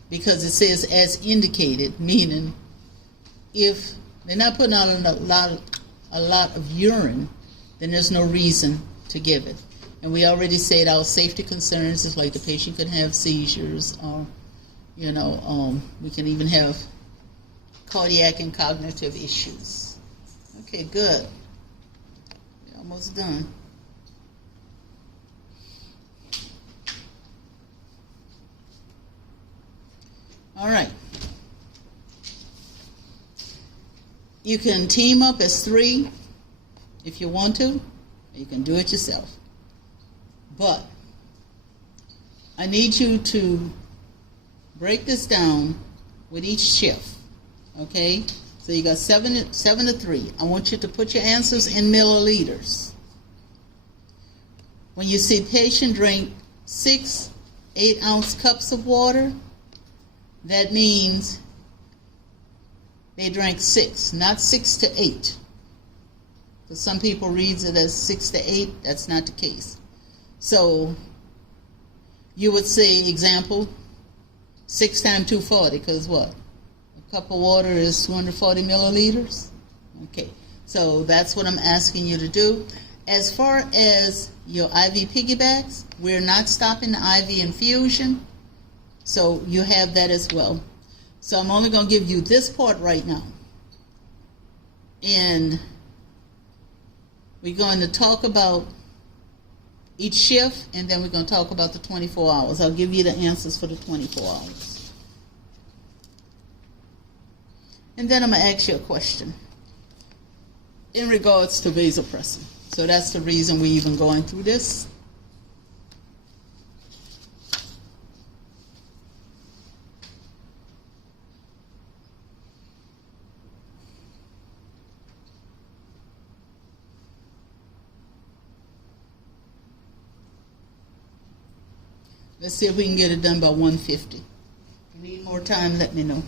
Because it says as indicated, meaning if they're not putting out a lot of urine, then there's no reason to give it. And we already said our safety concerns is like the patient could have seizures or, we can even have cardiac and cognitive issues. Okay, good. We're almost done. All right. You can team up as 3 if you want to. You can do it yourself. But I need you to break this down with each shift. Okay? So you got 7 to 3. I want you to put your answers in milliliters. When you see patient drink 6 8-ounce cups of water, that means they drank 6, not 6 to 8. Because some people reads it as 6 to 8. That's not the case. So you would say, example, 6 times 240, because what? A cup of water is 240 milliliters. Okay, so that's what I'm asking you to do. As far as your IV piggybacks, we're not stopping the IV infusion. So you have that as well. So I'm only going to give you this part right now. And we're going to talk about each shift, and then we're going to talk about the 24 hours. I'll give you the answers for the 24 hours. And then I'm going to ask you a question in regards to vasopressin. So that's the reason we're even going through this. Let's see if we can get it done by 1:50. If you need more time, let me know.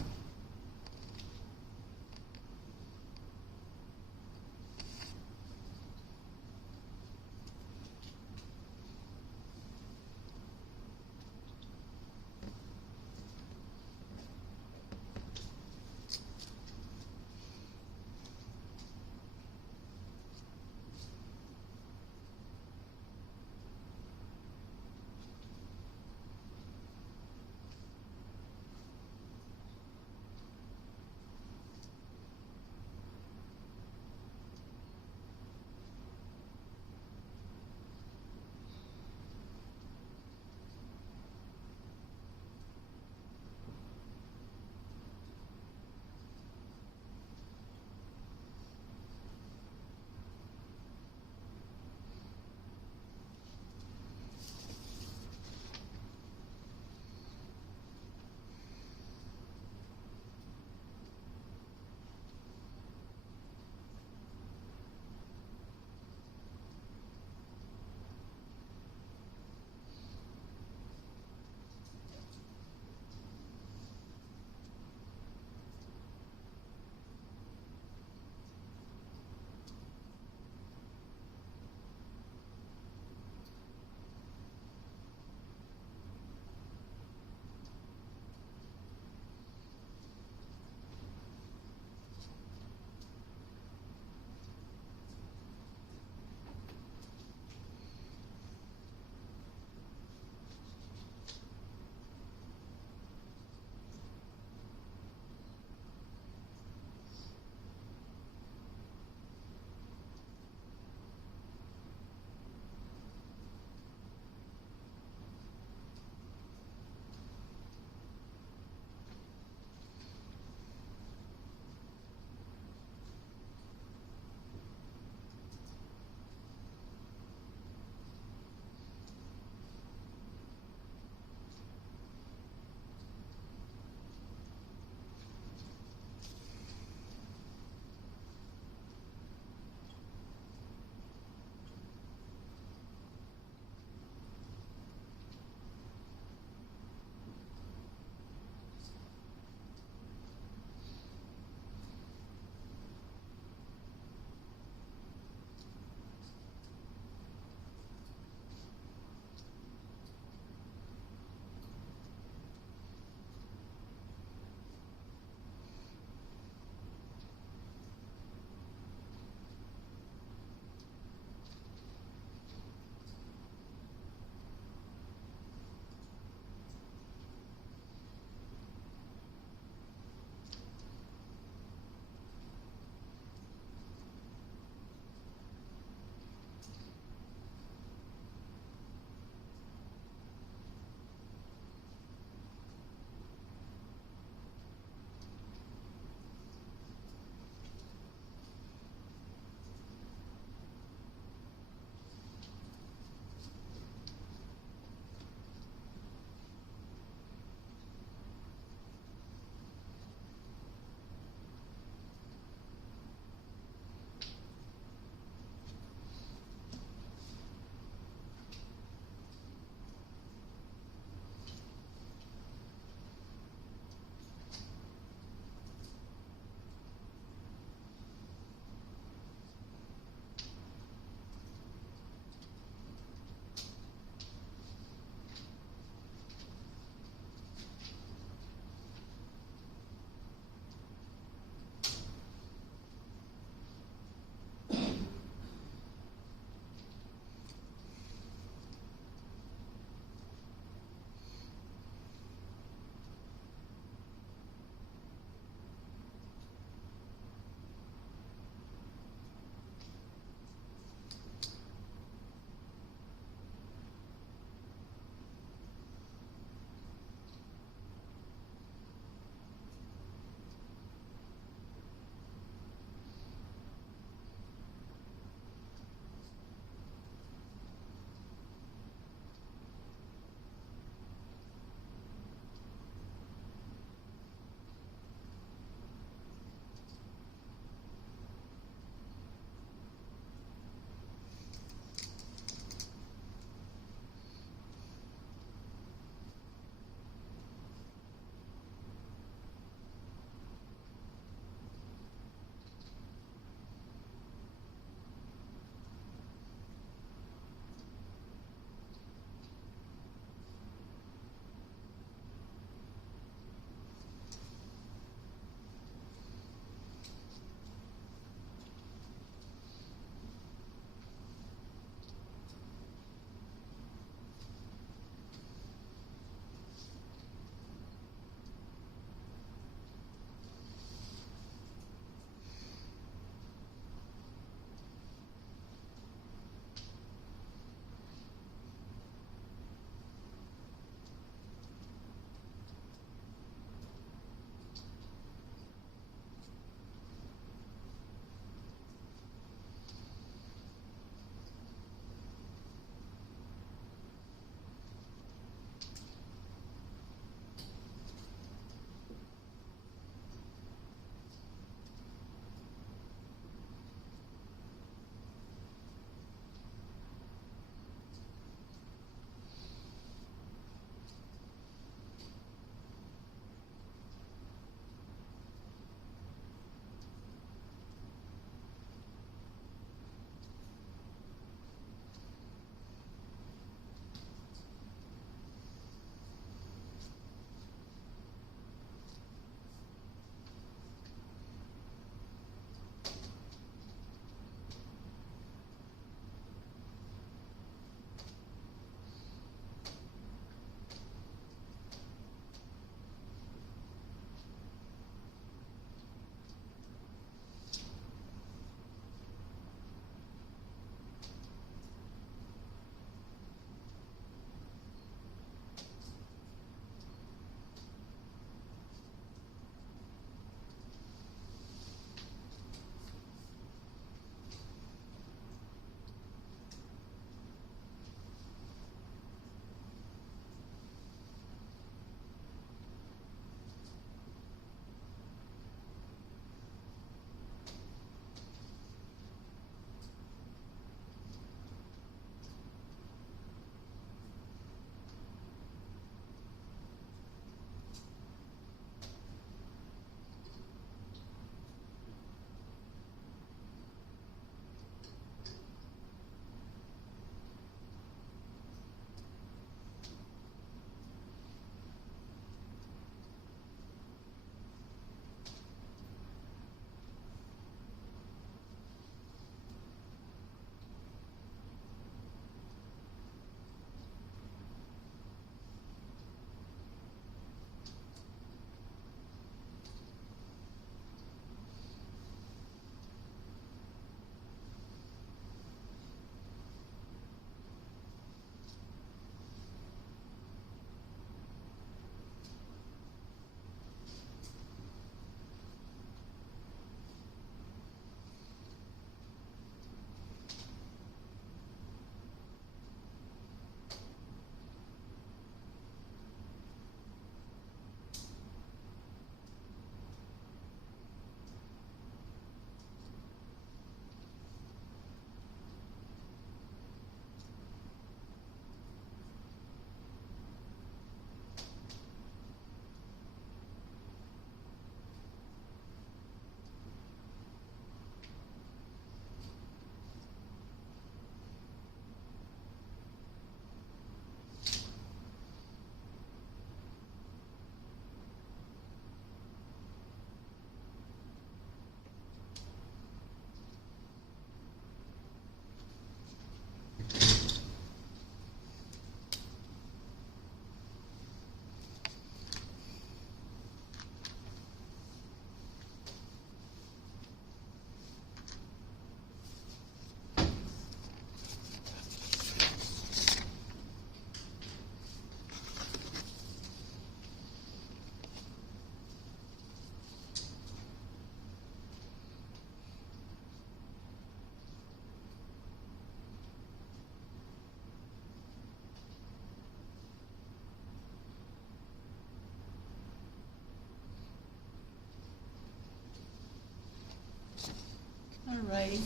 right.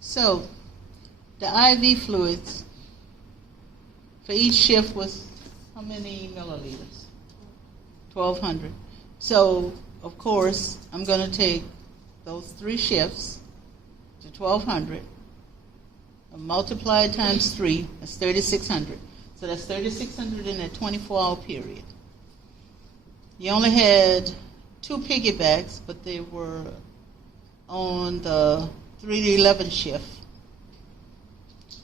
So, the IV fluids for each shift was how many milliliters? 1,200. So, of course, I'm going to take those 3 shifts to 1,200. Multiply times 3, that's 3,600. So that's 3,600 in a 24-hour period. You only had 2 piggybacks, but they were on the 3 to 11 shift,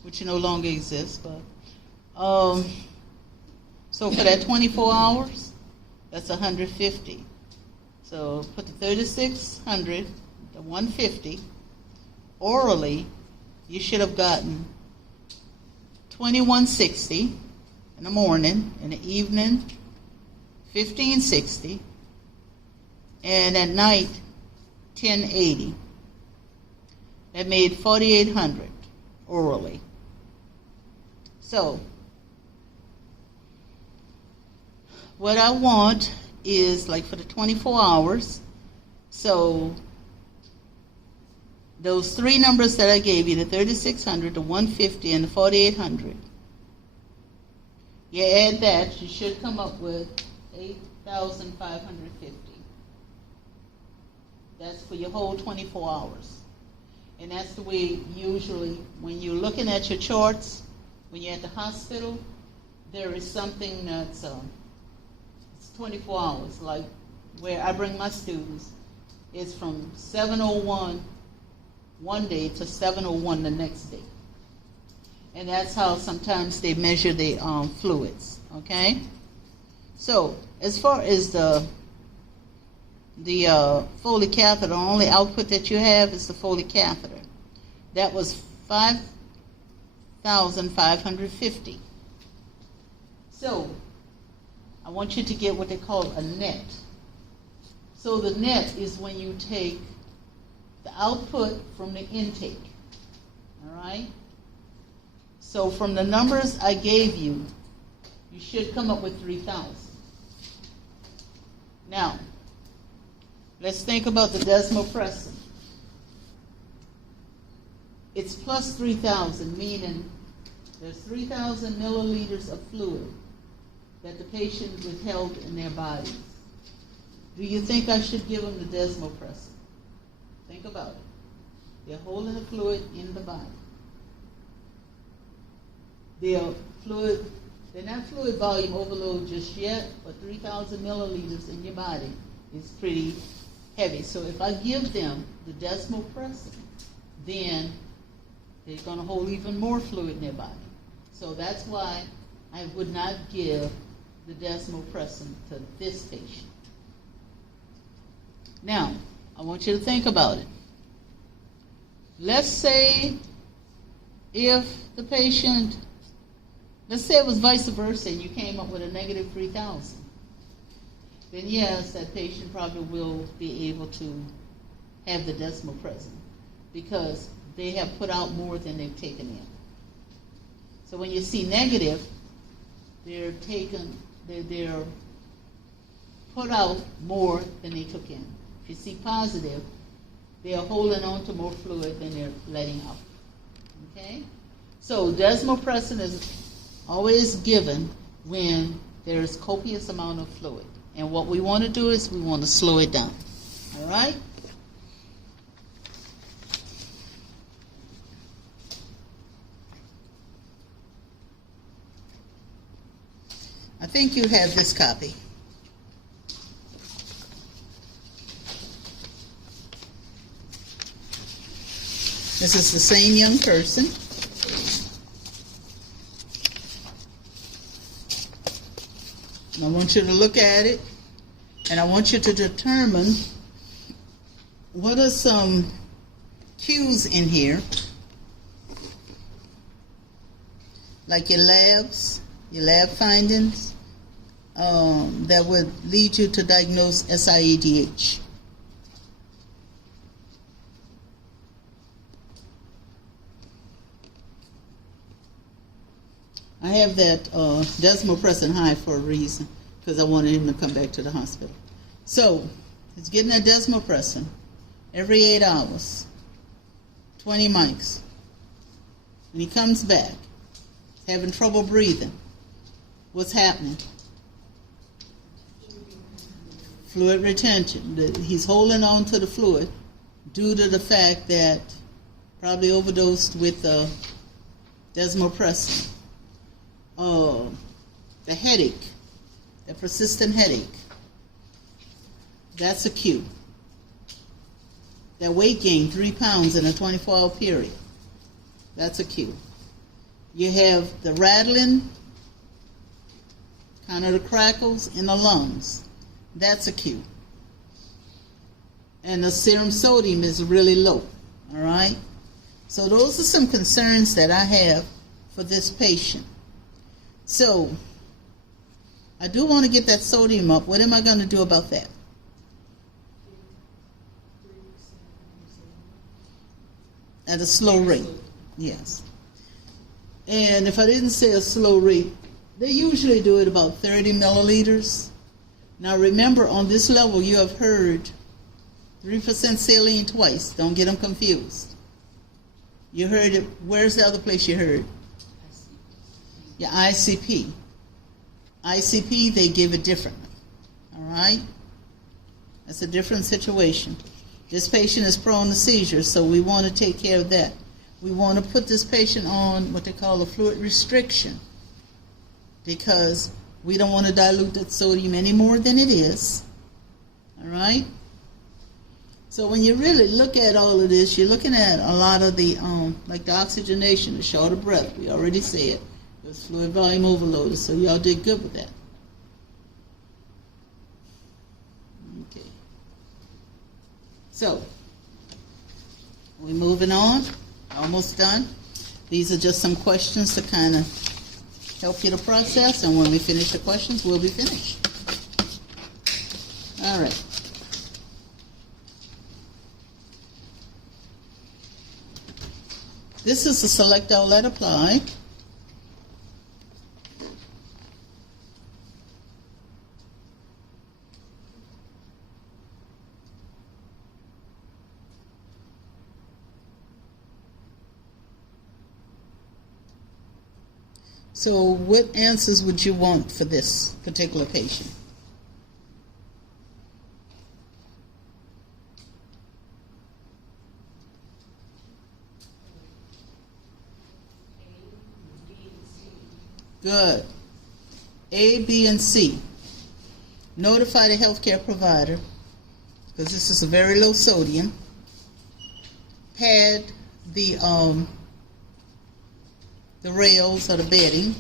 which no longer exists. But so for that 24 hours, that's 150. So put the 3,600, the 150 orally. You should have gotten 2,160 in the morning, in the evening 1,560, and at night 1,080. That made 4,800 orally. So what I want is like for the 24 hours, so those 3 numbers that I gave you, the 3,600, the 150, and the 4,800, you add that, you should come up with 8,550. That's for your whole 24 hours. And that's the way usually when you're looking at your charts, when you're at the hospital, there is something that's it's 24 hours. Like where I bring my students, it's from 7:01 one day to 7:01 the next day. And that's how sometimes they measure the fluids, okay? So as far as the Foley catheter, the only output that you have is the Foley catheter. That was 5,550. So I want you to get what they call a net. So the net is when you take the output from the intake, all right? So from the numbers I gave you, you should come up with 3,000. Now, let's think about the desmopressin. It's plus 3,000, meaning there's 3,000 milliliters of fluid that the patient withheld in their bodies. Do you think I should give them the desmopressin? Think about it. They're holding the fluid in the body. They're not fluid volume overload just yet, but 3,000 milliliters in your body is pretty heavy. So if I give them the desmopressin, then they're going to hold even more fluid in their body. So that's why I would not give the desmopressin to this patient. Now, I want you to think about it. Let's say if the patient, let's say it was vice versa and you came up with a negative 3,000. Then yes, that patient probably will be able to have the desmopressin because they have put out more than they've taken in. So when you see negative, they're put out more than they took in. If you see positive, they are holding on to more fluid than they're letting out. Okay? So desmopressin is always given when there's copious amount of fluid. And what we want to do is we want to slow it down. All right? I think you have this copy. This is the same young person. I want you to look at it, and I want you to determine what are some cues in here, like your lab findings, that would lead you to diagnose SIADH. I have that desmopressin high for a reason, because I wanted him to come back to the hospital. So, he's getting that desmopressin every 8 hours. 20 mics. When he comes back, having trouble breathing, what's happening? Fluid retention. He's holding on to the fluid due to the fact that probably overdosed with desmopressin. The headache, the persistent headache, that's a cue. That weight gain, 3 pounds in a 24-hour period, that's a cue. You have the rattling, kind of the crackles in the lungs, that's a cue. And the serum sodium is really low, all right? So those are some concerns that I have for this patient. So I do want to get that sodium up. What am I going to do about that? At a slow rate, yes. And if I didn't say a slow rate, they usually do it about 30 milliliters. Now remember, on this level, you have heard 3% saline twice. Don't get them confused. You heard it. Where's the other place you heard? Yeah, ICP. ICP, they give it differently. All right? That's a different situation. This patient is prone to seizures, so we want to take care of that. We want to put this patient on what they call a fluid restriction because we don't want to dilute that sodium any more than it is. All right? So when you really look at all of this, you're looking at a lot of the, like the oxygenation, the short of breath. We already said it was fluid volume overloaded, so y'all did good with that. Okay. So, we're moving on. Almost done. These are just some questions to kind of help you to process, and when we finish the questions, we'll be finished. All right. This is the select all let apply. So what answers would you want for this particular patient? Good. A, B, and C. Notify the healthcare provider, because this is a very low sodium. Pad the rails or the bedding,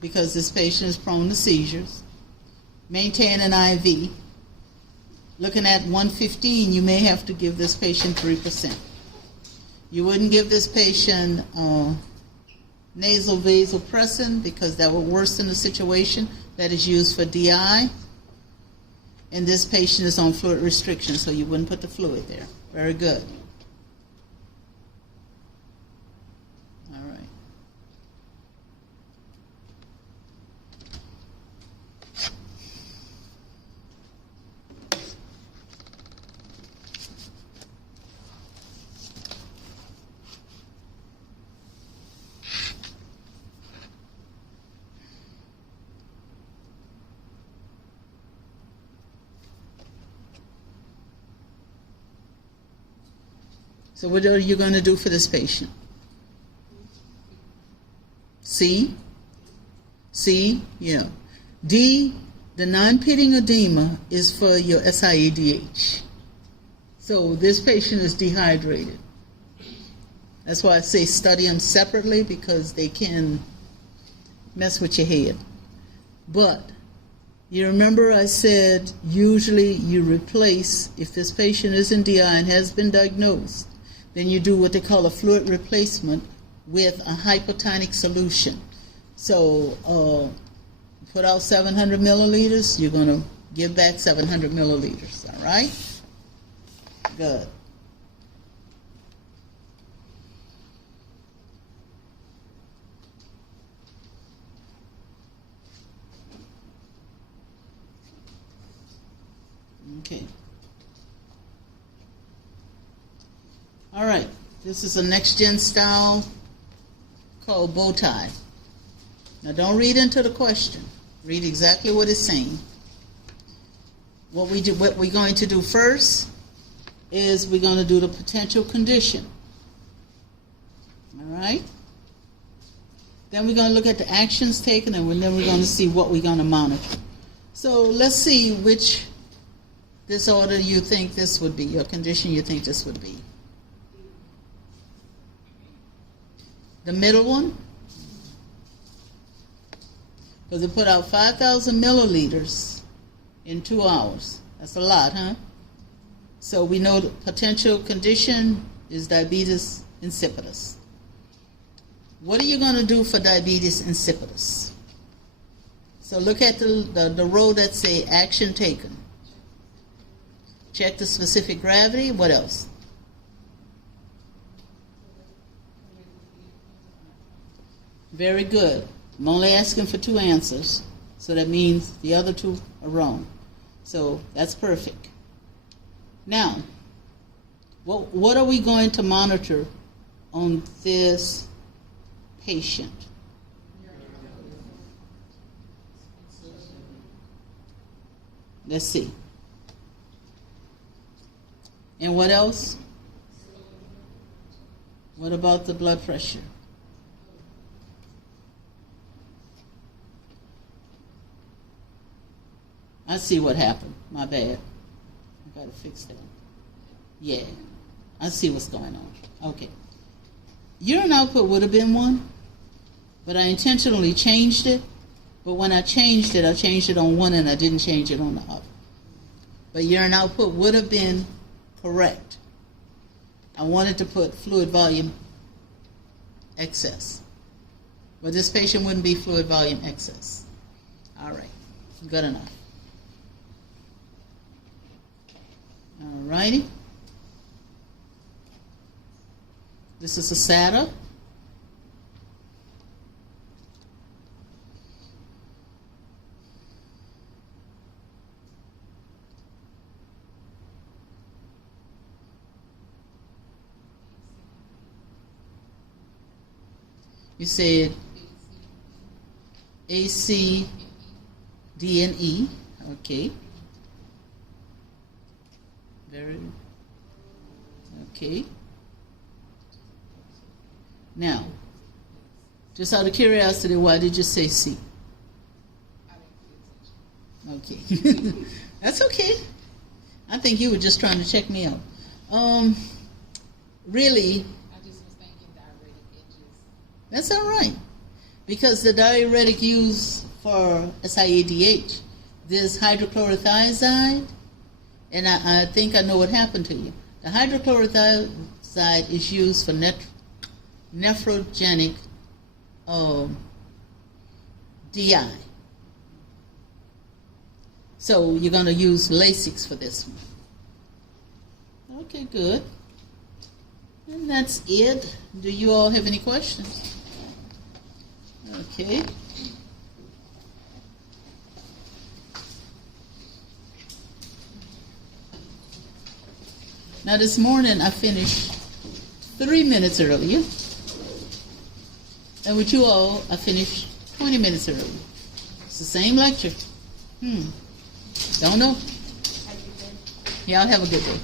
because this patient is prone to seizures. Maintain an IV. Looking at 115, you may have to give this patient 3%. You wouldn't give this patient nasal vasopressin because that would worsen the situation. That is used for DI. And this patient is on fluid restriction, so you wouldn't put the fluid there. Very good. All right. So what are you going to do for this patient? C? C? Yeah. D, the non-pitting edema is for your SIADH. So this patient is dehydrated. That's why I say study them separately, because they can mess with your head. But you remember I said usually you replace, if this patient is in DI and has been diagnosed, then you do what they call a fluid replacement with a hypotonic solution. So put out 700 milliliters, you're going to give back 700 milliliters, all right? Good. Okay. All right. This is a next-gen style called bow tie. Now don't read into the question. Read exactly what it's saying. What we're going to do first is we're going to do the potential condition. All right? Then we're going to look at the actions taken, and then we're going to see what we're going to monitor. So let's see which disorder you think this would be, or condition you think this would be. The middle one? Because it put out 5,000 milliliters in 2 hours. That's a lot, huh? So we know the potential condition is diabetes insipidus. What are you going to do for diabetes insipidus? So look at the row that say action taken. Check the specific gravity. What else? Very good. I'm only asking for 2 answers, so that means the other 2 are wrong. So that's perfect. Now, what are we going to monitor on this patient? Let's see. And what else? What about the blood pressure? I see what happened. My bad. I gotta fix that. Yeah. I see what's going on. Okay. Urine output would have been 1, but I intentionally changed it. But when I changed it on 1 and I didn't change it on the other. But urine output would have been correct. I wanted to put fluid volume excess. But this patient wouldn't be fluid volume excess. All right. Good enough. All righty. This is a SATA. You said A, C, D, and E. Okay. Very. Okay. Now, just out of curiosity, why did you say C? Okay. That's okay. I think you were just trying to check me out. Really, I just was thinking diuretic edges. that's all right. Because the diuretic used for SIADH, there's hydrochlorothiazide, and I think I know what happened to you. The hydrochlorothiazide is used for nephrogenic DI. So you're going to use Lasix for this one. Okay, good. And that's it. Do you all have any questions? Okay. Now this morning I finished 3 minutes earlier. And with you all, I finished 20 minutes early. It's the same lecture. Don't know. Y'all have a good day.